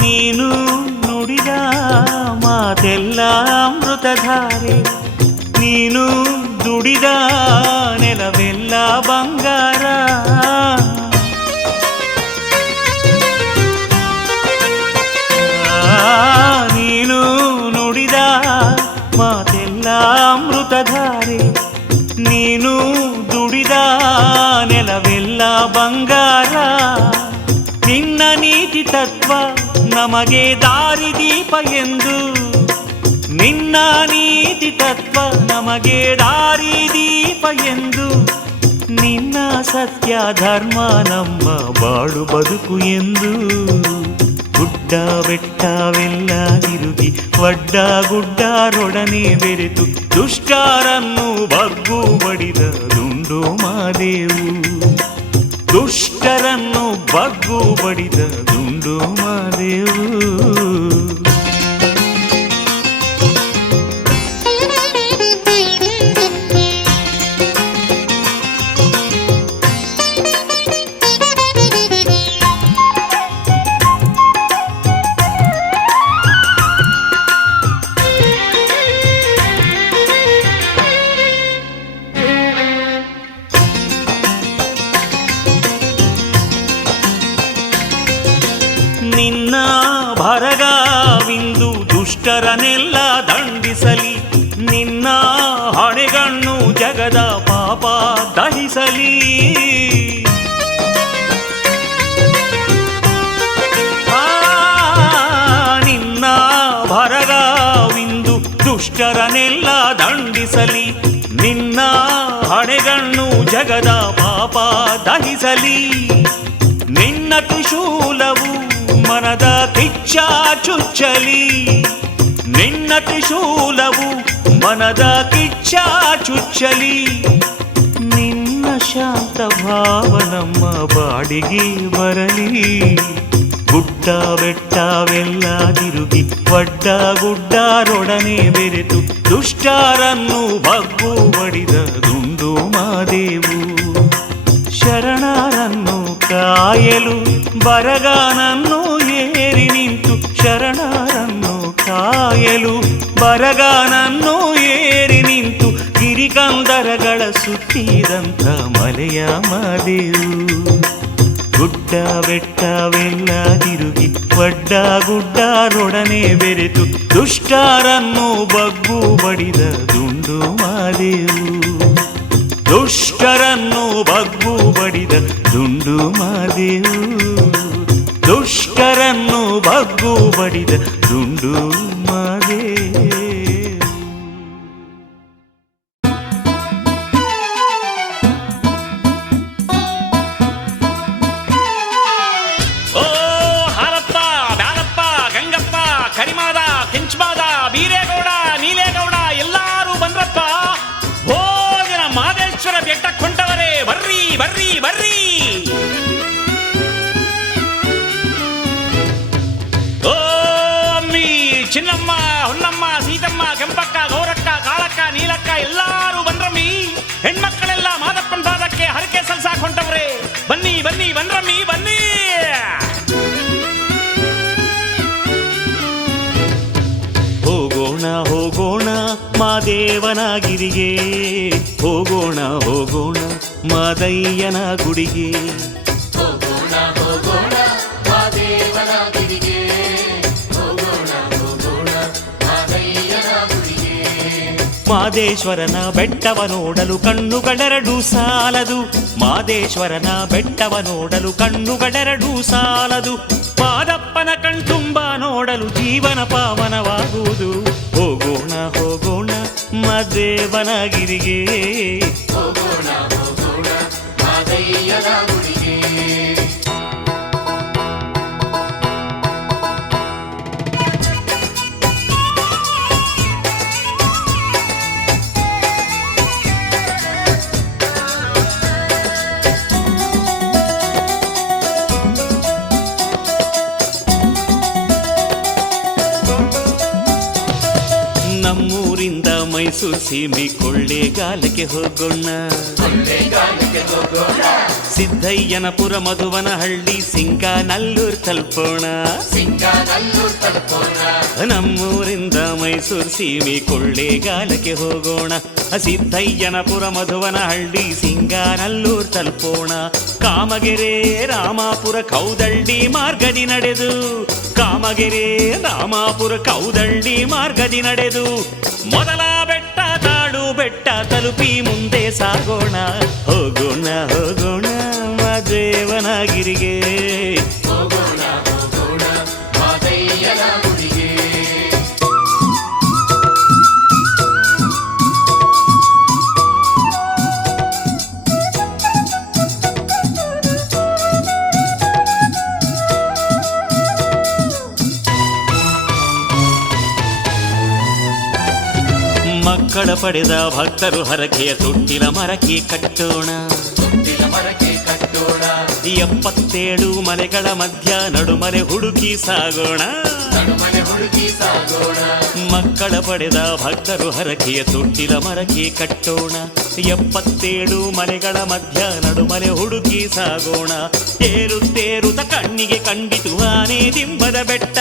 ನೀನು ನುಡಿದ ಮಾತೆಲ್ಲ ಅಮೃತಧಾರೆ, ನೀನು ದುಡಿದ ನೆಲವೆಲ್ಲ ಬಂಗಾರ. ನೀನು ನುಡಿದ ಮಾತೆಲ್ಲ ಅಮೃತಧಾರೆ, ನೀನು ದುಡಿದ ನೆಲವೆಲ್ಲ ಬಂಗಾರ. ನಿನ್ನ ನೀತಿ ತತ್ವ ನಮಗೆ ದಾರಿದೀಪ ಎಂದು, ನಿನ್ನ ನೀತಿ ತತ್ವ ನಮಗೆ ದಾರಿದೀಪ ಎಂದು. ನಿನ್ನ ಸತ್ಯ ಧರ್ಮ ನಮ್ಮ ಬಾಳು ಬದುಕು ಎಂದು. ಗುಡ್ಡ ಗುಡ್ಡ ಬೆಟ್ಟವೆಲ್ಲ ತಿರುಗಿ ಒಡ್ಡ ಗುಡ್ಡರೊಡನೆ ಬೆರೆತು ದುಷ್ಟರನ್ನು ಬಗ್ಗು ಬಡಿದ ದುಂಡು ಮಾದೇವು. ದುಷ್ಟರನ್ನು ಬಗ್ಗು ಬಡಿದ ದುಂಡು ಮಾದೇವು. ನಿನ್ನ ಭರಗವಿಂದು ದುಷ್ಟರನ್ನೆಲ್ಲ ದಂಡಿಸಲಿ. ನಿನ್ನ ಹಣೆಗಣ್ಣು ಜಗದ ಪಾಪ ದಹಿಸಲಿ. ನಿನ್ನ ಭರಗವಿಂದು ದುಷ್ಟರನ್ನೆಲ್ಲ ದಂಡಿಸಲಿ. ನಿನ್ನ ಹಣೆಗಣ್ಣು ಜಗದ ಪಾಪ ದಹಿಸಲಿ. ನಿನ್ನ ತ್ರಿಶೂಲವು ಮನದ ಕಿಚ್ಚ ಚುಚ್ಚಲಿ. ನಿನ್ನ ತ್ರಿಶೂಲವು ಮನದ ಕಿಚ್ಚ ಚುಚ್ಚಲಿ. ನಿನ್ನ ಶಾಂತ ಭಾವ ನಮ್ಮ ಬಾಡಿಗೆ ಬರಲಿ. ಗುಡ್ಡ ಬೆಟ್ಟವೆಲ್ಲ ತಿರುಗಿ ಒಡ್ಡ ಗುಡ್ಡರೊಡನೆ ಬೆರೆತು ದುಷ್ಟರನ್ನು ಬಗ್ಗು ಬಡಿದ ದುಂಡು ಮಾದೇವು. ಶರಣರನ್ನು ಕಾಯಲು ಬರಗಾನನ್ನು ಏರಿ ನಿಂತು. ಶರಣರನ್ನು ಕಾಯಲು ಬರಗಾನನ್ನು ಏರಿ ನಿಂತು ಗಿರಿಕಂದರಗಳ ಸುತ್ತಿದಂಥ ಮಲೆಯ ಮಾದೇವು. ಗುಡ್ಡ ಬೆಟ್ಟವೆಲ್ಲ ತಿರುಗಿ ಒಡ್ಡ ಗುಡ್ಡರೊಡನೆ ಬೆರೆತು ದುಷ್ಟರನ್ನು ಬಗ್ಗು ಬಡಿದ ದುಂಡು ಮಾದೇವು. ದುಷ್ಟರನ್ನು ಬಗ್ಗು ಬಡಿದ ದುಂಡು ಮಾದೇವು. ದುಷ್ಟರನ್ನು ಬಗ್ಗು ಬಡಿದ ದುಂಡು ಮಾದೇವು. ಓ ಹಾಲಪ್ಪ ಬ್ಯಾಲಪ್ಪ ಗಂಗಪ್ಪ ಕರಿಮಾದ ಕೆಂಚಮಾದ ಬೀರೇಗೌಡ ನೀಲೇಗೌಡ ಎಲ್ಲಾರು ಬಂದ್ರಪ್ಪ. ಭೋಜನ ಮಾದೇಶ್ವರ ಬೆಟ್ಟಕ್ಕೆ ಹೊಂಟವರೇ, ಬರ್ರಿ ಬರ್ರಿ ಬರ್ರಿ. ಓ ಅಮ್ಮಿ ಚಿನ್ನಮ್ಮ ಹೊನ್ನಮ್ಮ ಸೀತಮ್ಮ ಕೆಂಪಕ್ಕ ಗೌರಕ್ಕ ಕಾಳಕ್ಕ ನೀಲಕ್ಕ ಎಲ್ಲಾರು ಬಂದ್ರಮ್ಮಿ. ಹೆಣ್ಮಕ್ಕಳೆಲ್ಲ ಮಾದಪ್ಪನ ಪಾದಕ್ಕೆ ಹರಕೆ ಸಲ್ಸಾಕ್ ಹೊಂಟವ್ರೆ. ಬನ್ನಿ ಬನ್ನಿ ಬನ್ರಮ್ಮಿ ಬನ್ನಿ. ಹೋಗೋಣ ಹೋಗೋಣ ಮಾದೇವನಗಿರಿಗೆ. ಹೋಗೋಣ ಹೋಗೋಣ ಮಾದಯ್ಯನ ಗುಡಿಗೆ. ಹೋಗೋಣ ಹೋಗೋಣ ಮಾದೇವನ ಗಿರಿಗೆ. ಹೋಗೋಣ ಹೋಗೋಣ ಮಾದಯ್ಯನ ಗುಡಿಗೆ. ಮಾದೇಶ್ವರನ ಬೆಟ್ಟವ ನೋಡಲು ಕಣ್ಣುಗಳೆರಡು ಸಾಲದು. ಮಾದೇಶ್ವರನ ಬೆಟ್ಟವ ನೋಡಲು ಕಣ್ಣುಗಳೆರಡು ಸಾಲದು. ಮಾದಪ್ಪನ ಕಣ್ತುಂಬ ನೋಡಲು ಜೀವನ ಪಾವನವಾಗುವುದು. ಹೋಗೋಣ ಹೋಗೋಣ ಮಾದೇವನಗಿರಿಗೆ. ಹೋಗೋಣ ಹೋಗೋಣ ಮಾದಯ್ಯನ ಗುಡಿಗೆ. ನಮ್ಮೂರಿಂದ ಮೈಸೂರು ಸೀಮೆ ಕೊಳ್ಳೇಗಾಲಕ್ಕೆ ಹೋಗೋಣ. ಕೊಳ್ಳೇಗಾಲಕ್ಕೆ ಹೋಗೋಣ. ಸಿದ್ದಯ್ಯನಪುರ ಮಧುವನಹಳ್ಳಿ ಸಿಂಗಾನಲ್ಲೂರು ತಲುಪೋಣ. ಸಿಂಗಾನಲ್ಲೂರು ತಲುಪೋಣ. ನಮ್ಮೂರಿಂದ ಮೈಸೂರು ಸೀಮೆ ಕೊಳ್ಳೇಗಾಲಕ್ಕೆ ಹೋಗೋಣ. ಸಿದ್ದಯ್ಯನಪುರ ಮಧುವನಹಳ್ಳಿ ಸಿಂಗಾನಲ್ಲೂರು ತಲುಪೋಣ. ಕಾಮಗೆರೆ ರಾಮಾಪುರ ಕೌದಳ್ಳಿ ಮಾರ್ಗದಿ ನಡೆದು. ಕಾಮಗೆರೆ ರಾಮಾಪುರ ಕೌದಳ್ಳಿ ಮಾರ್ಗದಿ ನಡೆದು ಮೊದಲ ಬೆಟ್ಟ ತಾಳು ಬೆಟ್ಟ ತಲುಪಿ ಮುಂದೆ ಸಾಗೋಣ. ಹೋಗೋಣ ಹೋಗೋಣ ಮಾದೇವನಗಿರಿಗೆ. ಹೋಗೋಣ ಹೋಗೋಣ ಮಾದಯ್ಯನ ಗುಡಿಗೆ. ಮಕ್ಕಳ ಪಡೆದ ಭಕ್ತರು ಹರಕೆಯ ತೊಟ್ಟಿಲ ಮರಕ್ಕೆ ಕಟ್ಟೋಣ. ತೊಟ್ಟಿಲ ಮರಕ್ಕೆ ಕಟ್ಟೋಣ. 77 ಮಲೆಗಳ ಮಧ್ಯ ನಡುಮಲೆ ಹುಡುಕಿ ಸಾಗೋಣ. ನಡುಮನೆ ಹುಡುಕಿ ಸಾಗೋಣ. ಮಕ್ಕಳ ಪಡೆದ ಭಕ್ತರು ಹರಕೆಯ ತೊಟ್ಟಿಲ ಮರಕ್ಕೆ ಕಟ್ಟೋಣ. 77 ಮಲೆಗಳ ಮಧ್ಯ ನಡುಮಲೆ ಹುಡುಕಿ ಸಾಗೋಣ. ಏರುತ್ತೇರುತ್ತ ಕಣ್ಣಿಗೆ ಕಂಡಿತು ಆನೆ ದಿಂಬದ ಬೆಟ್ಟ.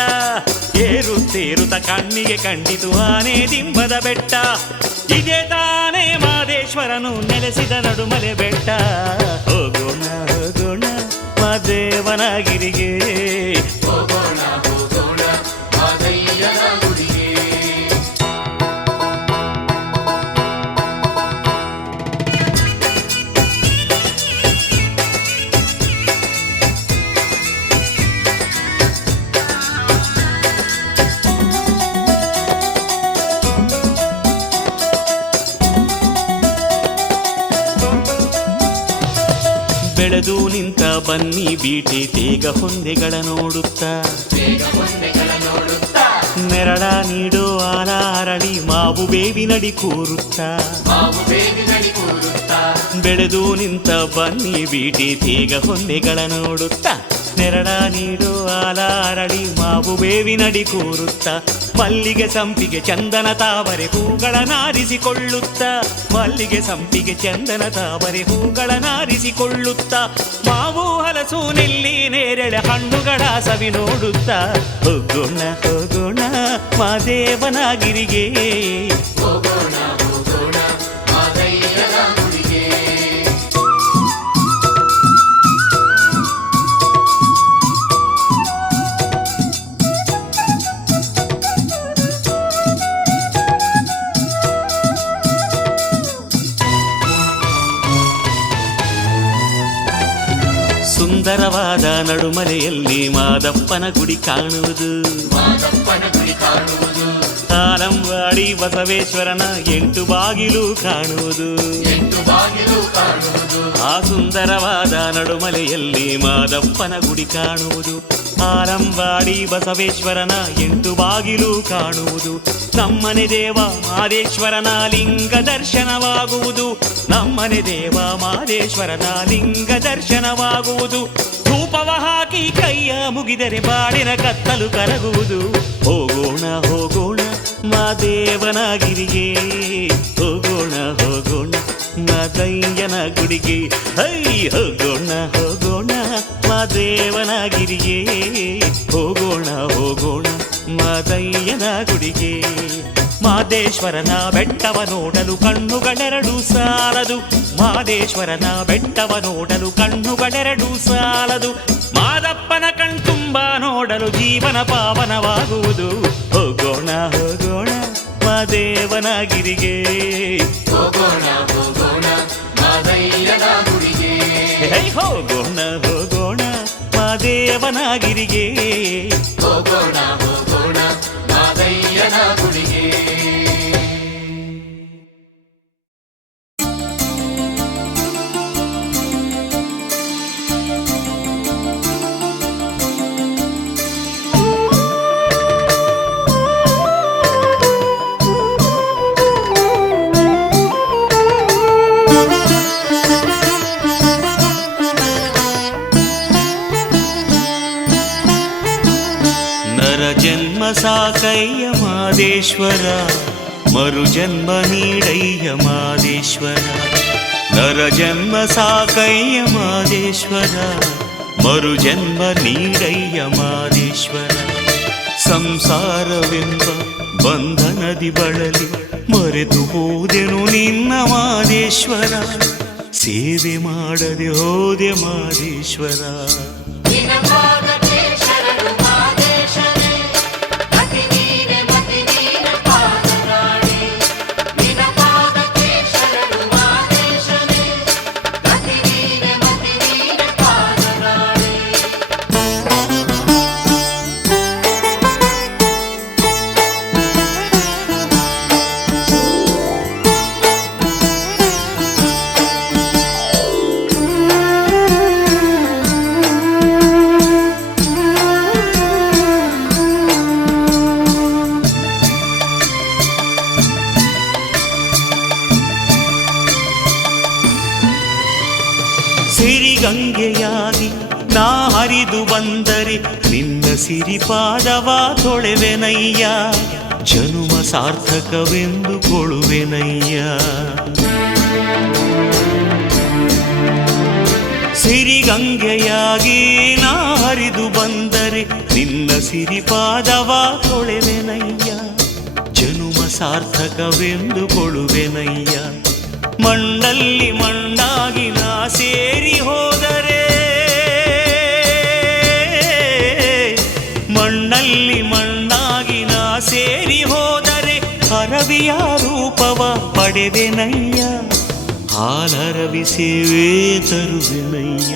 ಏರುತ್ತೇರುತ್ತ ಕಣ್ಣಿಗೆ ಕಂಡಿತು ಆನೆ ದಿಂಬದ ಬೆಟ್ಟ. ಇದೇ ತಾನೇ ಮಾದೇಶ್ವರನು ನೆಲೆಸಿದ ನಡುಮಲೆ ಬೆಟ್ಟ. ಹೋಗೋಣ ಹೋಗೋಣ ಮಾದೇವನಗಿರಿಗೆ. ಹೋಗೋಣ ಹೋಗೋಣ ಮಾದಯ್ಯನ ಗುಡಿಗೆ. ಬೆಳೆದು ನಿಂತ ಬನ್ನಿ ಬೀಟೆ ತೇಗ ಹೊಂದೆಗಳ ನೋಡುತ್ತಾ. ಬೇಗ ಹೊಂದೆಗಳ ನೋಡುತ್ತಾ. ನೆರಳ ನೀಡೋ ಆಲ ಅರಳಿ ಮಾವು ಬೇವಿನಡಿ ಕೂರುತ್ತಾ. ಮಾವು ಬೇವಿನಡಿ ಕೂರುತ್ತಾ. ಬೆಳೆದು ನಿಂತ ಬನ್ನಿ ಬೀಟೆ ತೇಗ ಹೊಂದೆಗಳ ನೋಡುತ್ತಾ. ನೆರಳ ನೀಡೋ ಆಲ ಅರಳಿ ಮಾವು ಬೇವಿನಡಿ ಕೂರುತ್ತಾ. ಮಲ್ಲಿಗೆ ಸಂಪಿಗೆ ಚಂದನ ತಾವರೆ ಹೂಗಳನ್ನಾರಿಸಿಕೊಳ್ಳುತ್ತಾ. ಮಲ್ಲಿಗೆ ಸಂಪಿಗೆ ಚಂದನ ತಾವರೆ ಹೂಗಳನ್ನಾರಿಸಿಕೊಳ್ಳುತ್ತಾ. ಮಾವು ಹಲಸು ನೆಲ್ಲಿ ನೇರಳೆ ಹಣ್ಣುಗಳ ಸವಿ ನೋಡುತ್ತಾ. ಹೋಗೋಣ ಹೋಗೋಣ ಮಾದೇವನಗಿರಿಗೆ. ಹೋಗೋಣ ಹೋಗೋಣ ಮಾದಯ್ಯನ ಗುಡಿಗೆ. ಸುಂದರವಾದ ನಡುಮಲೆಯಲ್ಲಿ ಮಾದಪ್ಪನ ಗುಡಿ ಕಾಣುವುದು. ಮಾದಪ್ಪನ ಗುಡಿ ಕಾಣುವುದು. ಆಲಂವಾಡಿ ಬಸವೇಶ್ವರನ 8 ಬಾಗಿಲು ಕಾಣುವುದು. 8 ಬಾಗಿಲು ಕಾಣುವುದು. ಆ ಸುಂದರವಾದ ನಡುಮಲೆಯಲ್ಲಿ ಮಾದಪ್ಪನ ಗುಡಿ ಕಾಣುವುದು. ಆಲಂವಾಡಿ ಬಸವೇಶ್ವರನ 8 ಬಾಗಿಲು ಕಾಣುವುದು. ನಮ್ಮನೆ ದೇವ ಮಾದೇಶ್ವರನ ಲಿಂಗ ದರ್ಶನವಾಗುವುದು. ನಮ್ಮನೆ ದೇವ ಮಾದೇಶ್ವರನ ಲಿಂಗ ದರ್ಶನವಾಗುವುದು. ಧೂಪವ ಹಾಕಿ ಕೈಯ ಮುಗಿದರೆ ಬಾಡಿನ ಕತ್ತಲು ಕರಗುವುದು. ಹೋಗೋಣ ಹೋಗೋಣ ಮಾದೇವನಗಿರಿಗೆ. ಹೋಗೋಣ ಹೋಗೋಣ ಮಾದಯ್ಯನ ಗುಡಿಗೆ. ಹೈ ಹೋಗೋಣ ಹೋಗೋಣ ಮಾದೇವನಗಿರಿಗೆ. ಹೋಗೋಣ ಹೋಗೋಣ ಮಾದಯ್ಯನ ಗುಡಿಗೆ. ಮಾದೇಶ್ವರನ ಬೆಟ್ಟವ ನೋಡಲು ಕಣ್ಣುಗಳೆರಡು ಸಾಲದು. ಮಾದೇಶ್ವರನ ಬೆಟ್ಟವ ನೋಡಲು ಕಣ್ಣುಗಳೆರಡು ಸಾಲದು. ಮಾದಪ್ಪನ ಕಣ್ತುಂಬ ನೋಡಲು ಜೀವನ ಪಾವನವಾಗುವುದು. ಹೋಗೋಣ ಹೋಗೋಣ ಮಾದೇವನಗಿರಿಗೆ. ಹೋಗೋಣ ಹೋಗೋಣ ಮಾದಯ್ಯನ ಗುಡಿಗೆ. ಹೇ ಹೋಗೋಣ ಹೋಗೋಣ ಮಾದೇವನಗಿರಿಗೆ. ಹೋಗೋಣ ಹೋಗೋಣ ಮಾದಯ್ಯನ ಗುಡಿಗೆ. ಜನ್ಮ ಸಾಕಯ್ಯ ಮಾದೇಶ್ವರ, ಮರು ಜನ್ಮ ನೀಡಯ್ಯ ಮಾದೇಶ್ವರ. ನರ ಜನ್ಮ ಸಾಕಯ್ಯ ಮಾದೇಶ್ವರ, ಮರು ಜನ್ಮ ನೀಡಯ್ಯ ಮಾದೇಶ್ವರ. ಸಂಸಾರವೆಂಬ ಬಂಧನದಿ ಬಳಲಿ ಮರೆತು ಹೋದೆನು ನಿನ್ನ ಮಾದೇಶ್ವರ. ಸೇವೆ ಮಾಡದೆ ಹೋದೆ ಮಾದೇಶ್ವರ. ಸಿರಿಗಂಗೆಯಾಗಿ ನಾ ಹರಿದು ಬಂದರೆ ನಿನ್ನ ಸಿರಿಪಾದವ ತೊಳೆವೆನಯ್ಯ ಜನುಮ ಸಾರ್ಥಕವೆಂದು ಕೊಳುವೆನಯ್ಯ ಸಿರಿಗಂಗೆಯಾಗಿ ನಾ ಹರಿದು ಬಂದರೆ ನಿನ್ನ ಸಿರಿಪಾದವ ತೊಳೆವೆನಯ್ಯ ಜನುಮ ಸಾರ್ಥಕವೆಂದು ಕೊಳುವೆನಯ್ಯ ಮಣ್ಣಲ್ಲಿ ಮಣ್ಣಾಗಿ ನಾ ಸೇರಿ ಹೋದರೆ ಮಣ್ಣಲ್ಲಿ ಮಣ್ಣಾಗಿ ನಾ ಸೇರಿ ಹೋದರೆ ಹರವಿಯ ರೂಪವ ಪಡೆವೆನಯ್ಯ ಹಾಲರವಿ ಸೇವೆ ತರುವೆನಯ್ಯ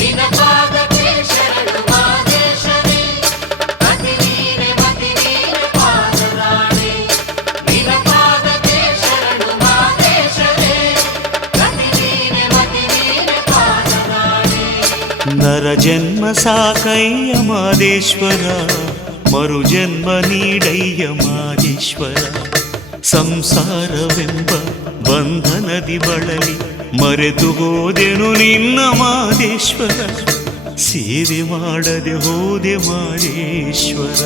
ನಿನ್ನ ಪಾದಕ್ಕೆ ಶರಣು ಮಾದೇಶನೇ ಅತಿ ನೀನೆ ಮತಿ ನೀನೆ ಪಾದರಾಣೆ ನಿನ್ನ ಪಾದಕ್ಕೆ ಶರಣು ಮಾದೇಶನೇ ಅತಿ ನೀನೆ ಮತಿ ನೀನೆ ಪಾದರಾಣೆ ನರ ಜನ್ಮ ಸಾಕಯ್ಯ ಮಾದೇಶ್ವರ ಮರು ಜನ್ಮ ನೀಡಯ್ಯ ಮಾದೇಶ್ವರ ಸಂಸಾರವೆಂಬ ಬಂಧನದಿ ಬಳಲಿ ಮರೆತು ಹೋದೆನು ನಿನ್ನ ಮಾದೇಶ್ವರ ಸೇವೆ ಮಾಡದೆ ಹೋದೆ ಮಾದೇಶ್ವರ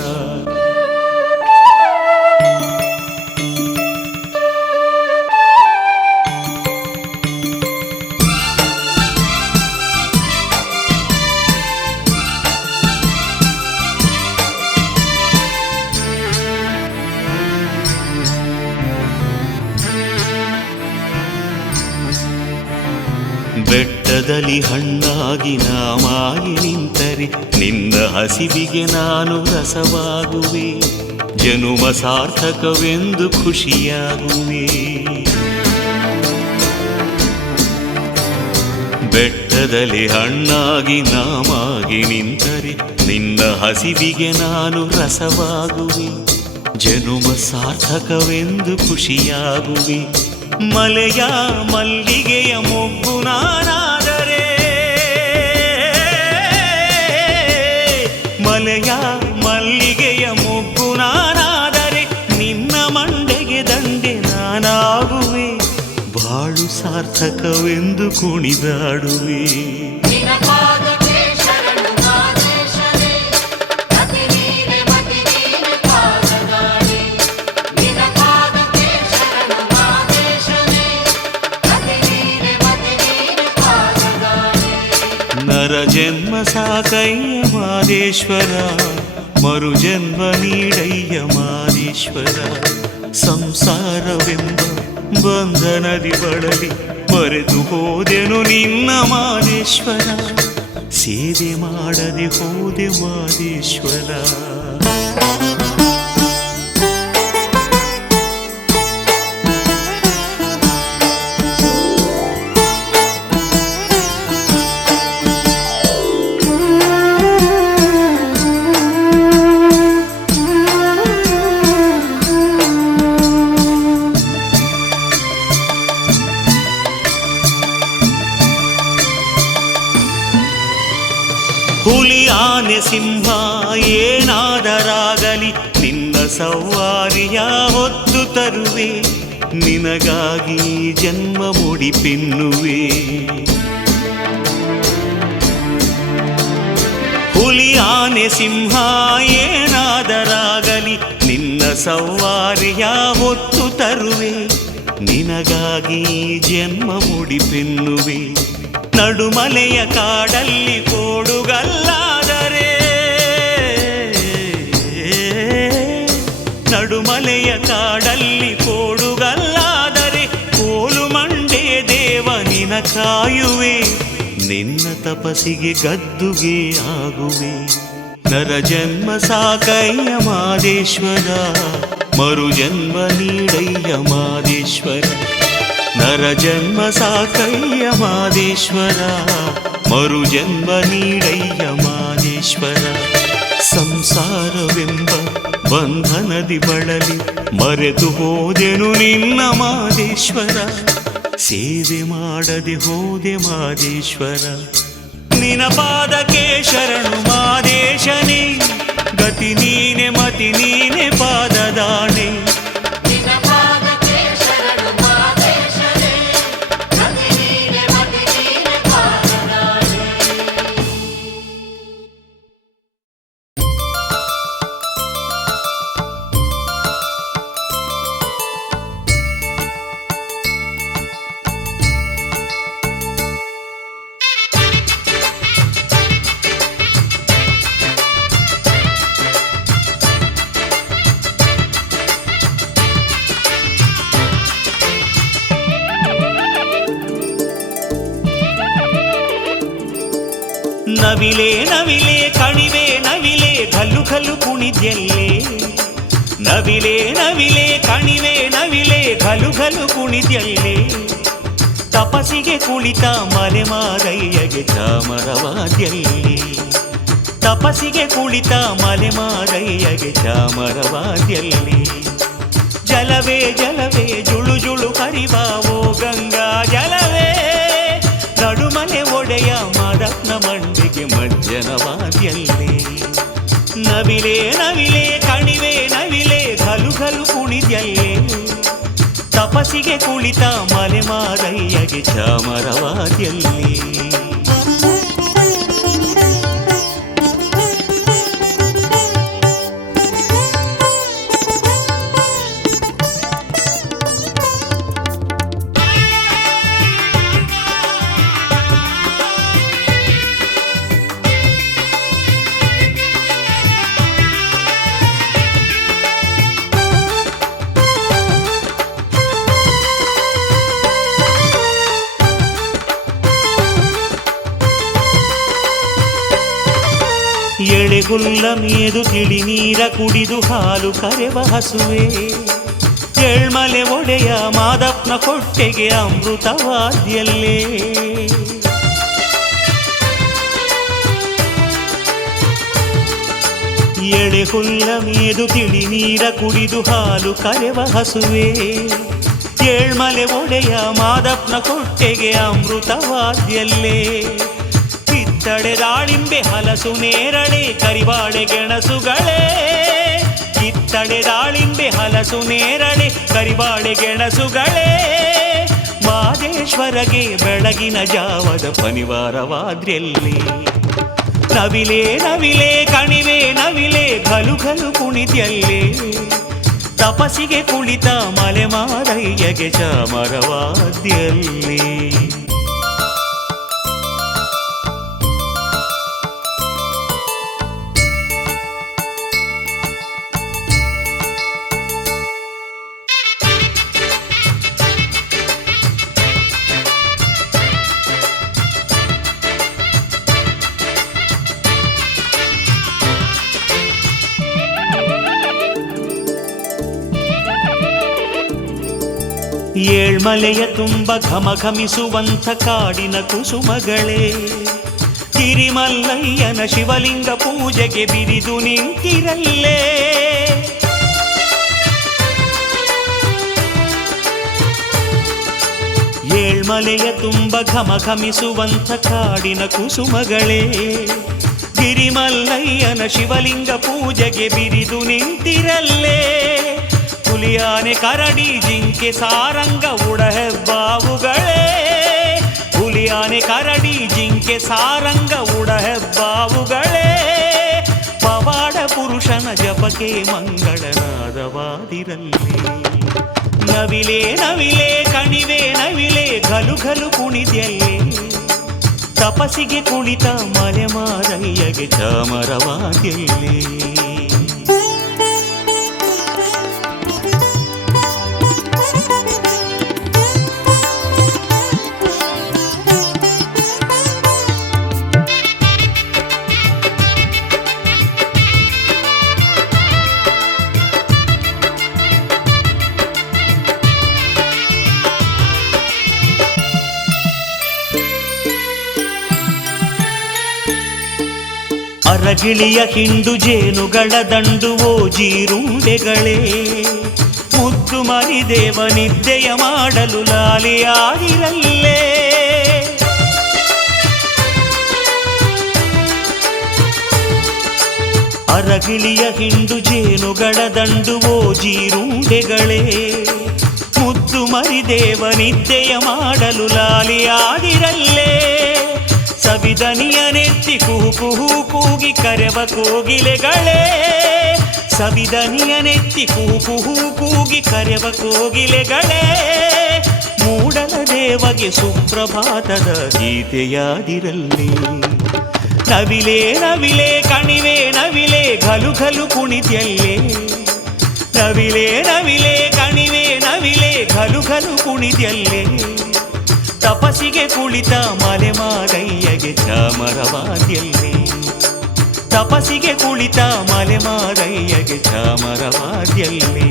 ಬೆಟ್ಟದಲ್ಲಿ ಹಣ್ಣಾಗಿ ನಾಮಾಗಿ ನಿಂತರೆ ನಿನ್ನ ಹಸಿವಿಗೆ ನಾನು ರಸವಾಗುವೆ ಜನುಮ ಸಾರ್ಥಕವೆಂದು ಖುಷಿಯಾಗುವೆ ಬೆಟ್ಟದಲ್ಲಿ ಹಣ್ಣಾಗಿ ನಾಮಾಗಿ ನಿಂತರೆ ನಿನ್ನ ಹಸಿವಿಗೆ ನಾನು ರಸವಾಗುವೆ ಜನುಮ ಸಾರ್ಥಕವೆಂದು ಖುಷಿಯಾಗುವೆ ಮಲೆಯ ಮಲ್ಲಿಗೆಯ ಮೊಗ್ಗು ನಾನಾದರೆ ಮಲೆಯ ಮಲ್ಲಿಗೆಯ ಮೊಗ್ಗು ನಾನಾದರೆ ನಿನ್ನ ಮಂಡೆಗೆ ದಂಡೆ ನಾನಾಗುವೆ ಬಾಳು ಸಾರ್ಥಕವೆಂದು ಕುಣಿದಾಡುವೆ ನಿನ್ನ ಪಾದಕ್ಕೆ ಶರಣು ಮಾದೇಶನೇ ಅತಿ ನೀನೆ ಮತಿ ನೀನೆ ಪಾದರಾಣೆ ನಿನ್ನ ಪಾದಕ್ಕೆ ಶರಣು ಮಾದೇಶನೇ ಅತಿ ನೀನೆ ಮತಿ ನೀನೆ ಪಾದರಾಣೆ ನರ ಜನ್ಮ ಸಾಕಯ್ಯ ಮಾದೇಶ್ವರ ಮರು ಜನ್ಮ ನೀಡಯ್ಯ ಮಾದೇಶ್ವರ ಸಂಸಾರವೆಂಬ ಬಂಧನದಿ ಬಳಲಿ ಮರೆತು ಹೋದೆನು ನಿನ್ನ ಮಾದೇಶ್ವರ ಸೇವೆ ಮಾಡದೆ ಹೋದೆ ಮಾದೇಶ್ವರ ಹುಲಿ ಆನೆ ಸಿಂಹ ಏನಾದರಾಗಲಿ ನಿನ್ನ ಸವಾರಿಯ ಹೊತ್ತು ತರುವೆ ನಿನಗಾಗಿ ಜನ್ಮ ಮುಡಿಪೆನ್ನುವೆ ಹುಲಿ ಆನೆ ಸಿಂಹ ಏನಾದರಾಗಲಿ ನಿನ್ನ ಸವಾರಿಯ ಹೊತ್ತು ತರುವೆ ನಿನಗಾಗಿ ಜನ್ಮ ಮುಡಿಪೆನ್ನುವೆ ನಡುಮಲೆಯ ಕಾಡಲ್ಲಿ ಕೋಡುಗಲ್ಲಾದರೆ ನಡುಮಲೆಯ ಕಾಡಲ್ಲಿ ಕೋಡುಗಲ್ಲಾದರೆ ಕೋಲು ಮಂಡೆ ದೇವ ನಿನ ಕಾಯುವೆ ನಿನ್ನ ತಪಸ್ಸಿಗೆ ಗದ್ದುಗೆ ಆಗುವೆ ನರ ಜನ್ಮ ಸಾಕಯ್ಯ ಮಾದೇಶ್ವರ ಮರು ಜನ್ಮ ನೀಡಯ್ಯ ಮಾದೇಶ್ವರ ನರ ಜನ್ಮ ಸಾಕಯ್ಯ ಮಾದೇಶ್ವರ ಮರು ಜನ್ಮ ನೀಡಯ್ಯ ಮಾದೇಶ್ವರ ಸಂಸಾರವೆಂಬ ಬಂಧನದಿ ಬಳಲಿ ಮರೆತು ಹೋದೆನು ನಿನ್ನ ಮಾದೇಶ್ವರ ಸೇವೆ ಮಾಡದೆ ಹೋದೆ ಮಾದೇಶ್ವರ ನಿನ ಪಾದಕ್ಕೆ ಶರಣು ಮಾದೇಶನೇ ಗತಿ ನೀನೆ ಮತಿ ನೀನೆ ಪಾದದಾಣೆ ನಿನ್ನ ಪಾದಕ್ಕೆ ಶರಣು ಮಾದೇಶನೇ ಅತಿ ನೀನೆ ಮತಿ ನೀನೆ ಪಾದರಾಣೆ ನವಿಲೆ ನವಿಲೆ ಕಣಿವೆ ನವಿಲೆ ಘಲ್ಲು ಘಲ್ಲು ಕುಣಿದ್ಯಲ್ಲೇ ನವಿಲೆ ನವಿಲೆ ಕಣಿವೆ ನವಿಲೆ ಘಲು ಘಲು ಕುಣಿದ್ಯಲ್ಲೇ ತಪಸಿಗೆ ಕುಳಿತ ಮಲೆಮಾರಯ್ಯಗೆ ಚಾಮರವಾದ್ಯಲ್ಲಿ ತಪಸಿಗೆ ಕುಳಿತ ಮಲೆಮಾರಯ್ಯಗೆ ಚಾಮರವಾದ್ಯಲ್ಲಿ ಜಲವೇ ಜಲವೇ ಜುಳು ಜುಳು ಹರಿವಾವೋ ಗಂಗಾ ಜಲವೇ ನಡುಮನೆ ಒಡೆಯ ಮಾದಪ್ಪನ ಮಂಡಿಗೆ ಮಜ್ಜನವಾದ್ಯಲ್ಲಿ ನವಿಲೆ ನವಿಲೆ ಕಣಿವೆ ನವಿಲೆ ಘಲು ಘಲು ಕುಣಿದ್ಯಲ್ಲೇ ತಪಸಿಗೆ ಕುಳಿತ ಮಲೆಮಾರಯ್ಯಗೆ ಚಾಮರವಾದ್ಯಲ್ಲಿ ಎಳೆಗುಲ್ಲ ಮೇದು ತಿಳಿ ನೀರ ಕುಡಿದು ಹಾಲು ಕರೆವ ಹಸುವೆ ಏಳ್ಮಲೆ ಒಡೆಯ ಮಾದಪ್ಪನ ಕೊಟ್ಟೆಗೆ ಅಮೃತವಾದ್ಯಲ್ಲೇ ಎಳೆಗುಲ್ಲ ಮೇದು ತಿಳಿ ನೀರ ಕುಡಿದು ಹಾಲು ಕರೆವ ಹಸುವೆ ಏಳ್ಮಲೆ ಒಡೆಯ ಮಾದಪ್ಪನ ಕೊಟ್ಟೆಗೆ ಅಮೃತವಾದ್ಯಲ್ಲೇ ಕಿತ್ತಳೆ ದಾಳಿಂಬೆ ಹಲಸು ನೇರಳೆ ಕರಿಬಾಳೆ ಗೆಣಸುಗಳೇ ಕಿತ್ತಳೆ ದಾಳಿಂಬೆ ಹಲಸು ನೇರಳೆ ಕರಿಬಾಳೆ ಗೆಣಸುಗಳೇ ಮಾದೇಶ್ವರಗೆ ಬೆಳಗಿನ ಜಾವದ ಪನಿವಾರವಾದ್ರಲ್ಲಿ ನವಿಲೆ ನವಿಲೆ ಕಣಿವೆ ನವಿಲೆ ಘಲು ಘಲು ಕುಣಿದ್ಯಲ್ಲೇ ತಪಸಿಗೆ ಕುಳಿತ ಮಲೆಮಾರಯ್ಯಗೆ ಚಾಮರವಾದ್ಯಲ್ಲಿ ಏಳ್ಮಲೆಯ ತುಂಬ ಘಮಘಮಿಸುವಂಥ ಕಾಡಿನ ಕುಸುಮಗಳೇ ತಿರಿಮಲ್ಲಯ್ಯನ ಶಿವಲಿಂಗ ಪೂಜೆಗೆ ಬಿರಿದು ನಿಂತಿರಲ್ಲೇ ಏಳ್ಮಲೆಯ ತುಂಬ ಘಮಘಮಿಸುವಂಥ ಕಾಡಿನ ಕುಸುಮಗಳೇ ತಿರಿಮಲ್ಲಯ್ಯನ ಶಿವಲಿಂಗ ಪೂಜೆಗೆ ಬಿರಿದು ನಿಂತಿರಲ್ಲೇ ಹುಲಿಯಾನೆ ಕರಡಿ ಜಿಂಕೆ ಸಾರಂಗ ಉಡಹೆಬ್ಬಾವುಗಳೇ ಹುಲಿಯಾನೆ ಕರಡಿ ಜಿಂಕೆ ಸಾರಂಗ ಉಡಹೆಬ್ಬಾವುಗಳೇ ಪವಾಡ ಪುರುಷನ ಜಪಕ್ಕೆ ಮಂಗಳನಾದವಾದಿರಲ್ಲಿ ನವಿಲೆ ನವಿಲೆ ಕಣಿವೆ ನವಿಲೆ ಘಲು ಘಲು ಕುಣಿದ್ಯಲ್ಲೇ ತಪಸಿಗೆ ಕುಳಿತ ಮಲೆಮಾರಯ್ಯಗೆ ಚಾಮರವಾದ್ಯಲ್ಲೇ ಅರಗಿಳಿಯ ಹಿಂಡು ಜೇನುಗಳ ದಂಡುವೋ ಜೀರುಂಡೆಗಳೇ ಮುದ್ದು ಮರಿದೇವ ನಿದ್ದೆಯ ಮಾಡಲು ಲಾಲಿಯಾಗಿರಲ್ಲೇ ಅರಗಿಳಿಯ ಹಿಂಡು ಜೇನುಗಳ ದಂಡುವೋ ಜೀರುಂಡೆಗಳೇ ಮುದ್ದು ಮರಿದೇವ ನಿದ್ದೆಯ ಮಾಡಲು ಲಾಲಿಯಾಗಿರಲ್ಲೇ ಸವಿದನಿಯ ನೆತ್ತಿ ಕುಹು ಕುಹು ಕೂಗಿ ಕರೆವ ಕೋಗಿಲೆಗಳೇ ಸವಿದನಿಯ ನೆತ್ತಿ ಕುಹು ಕುಹು ಕೂಗಿ ಕರೆವ ಕೋಗಿಲೆಗಳೇ ಮೂಡಲ ದೇವಗೆ ಸುಪ್ರಭಾತದ ಗೀತೆಯಾದಿರಲಿ ನವಿಲೆ ನವಿಲೆ ಕಣಿವೆ ನವಿಲೆ ಘಲು ಘಲು ಕುಣಿದ್ಯಲ್ಲೇ ನವಿಲೆ ನವಿಲೆ ಕಣಿವೆ ನವಿಲೆ ಘಲು ಘಲು ಕುಣಿದ್ಯಲ್ಲೇ ತಪಸಿ ತಪಸ್ಸಿಗೆ ಕುಳಿತ ಮಲೆ ಮಾದಯ್ಯಗೆ ಚಾಮರವಾದ್ಯಲ್ಲಿ ತಪಸ್ಸಿಗೆ ಕುಳಿತ ಮಲೆ ಮಾದಯ್ಯಗೆ ಚಾಮರವಾದ್ಯಲ್ಲಿ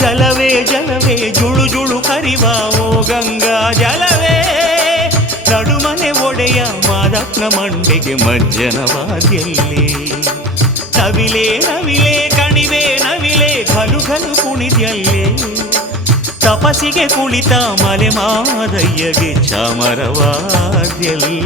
ಜಲವೇ ಜಲವೇ ಜುಳು ಜುಳು ಕರಿವ ಓ ಗಂಗಾ ಜಲವೇ ನಡುಮನೆ ಒಡೆಯ ಮಾದಪ್ಪನ ಮಂಡೆಗೆ ಮಜ್ಜನವಾದ್ಯಲ್ಲಿ ನವಿಲೆ ನವಿಲೆ ಕಣಿವೆ ನವಿಲೆ ಘಲು ಘಲು ಕುಣಿದ್ಯಲ್ಲೇ ತಪಸ್ಸಿಗೆ ಕುಳಿತ ಮಲೆ ಮಾದಯ್ಯಗೆ ಚಾಮರವಾದ್ಯಲ್ಲಿ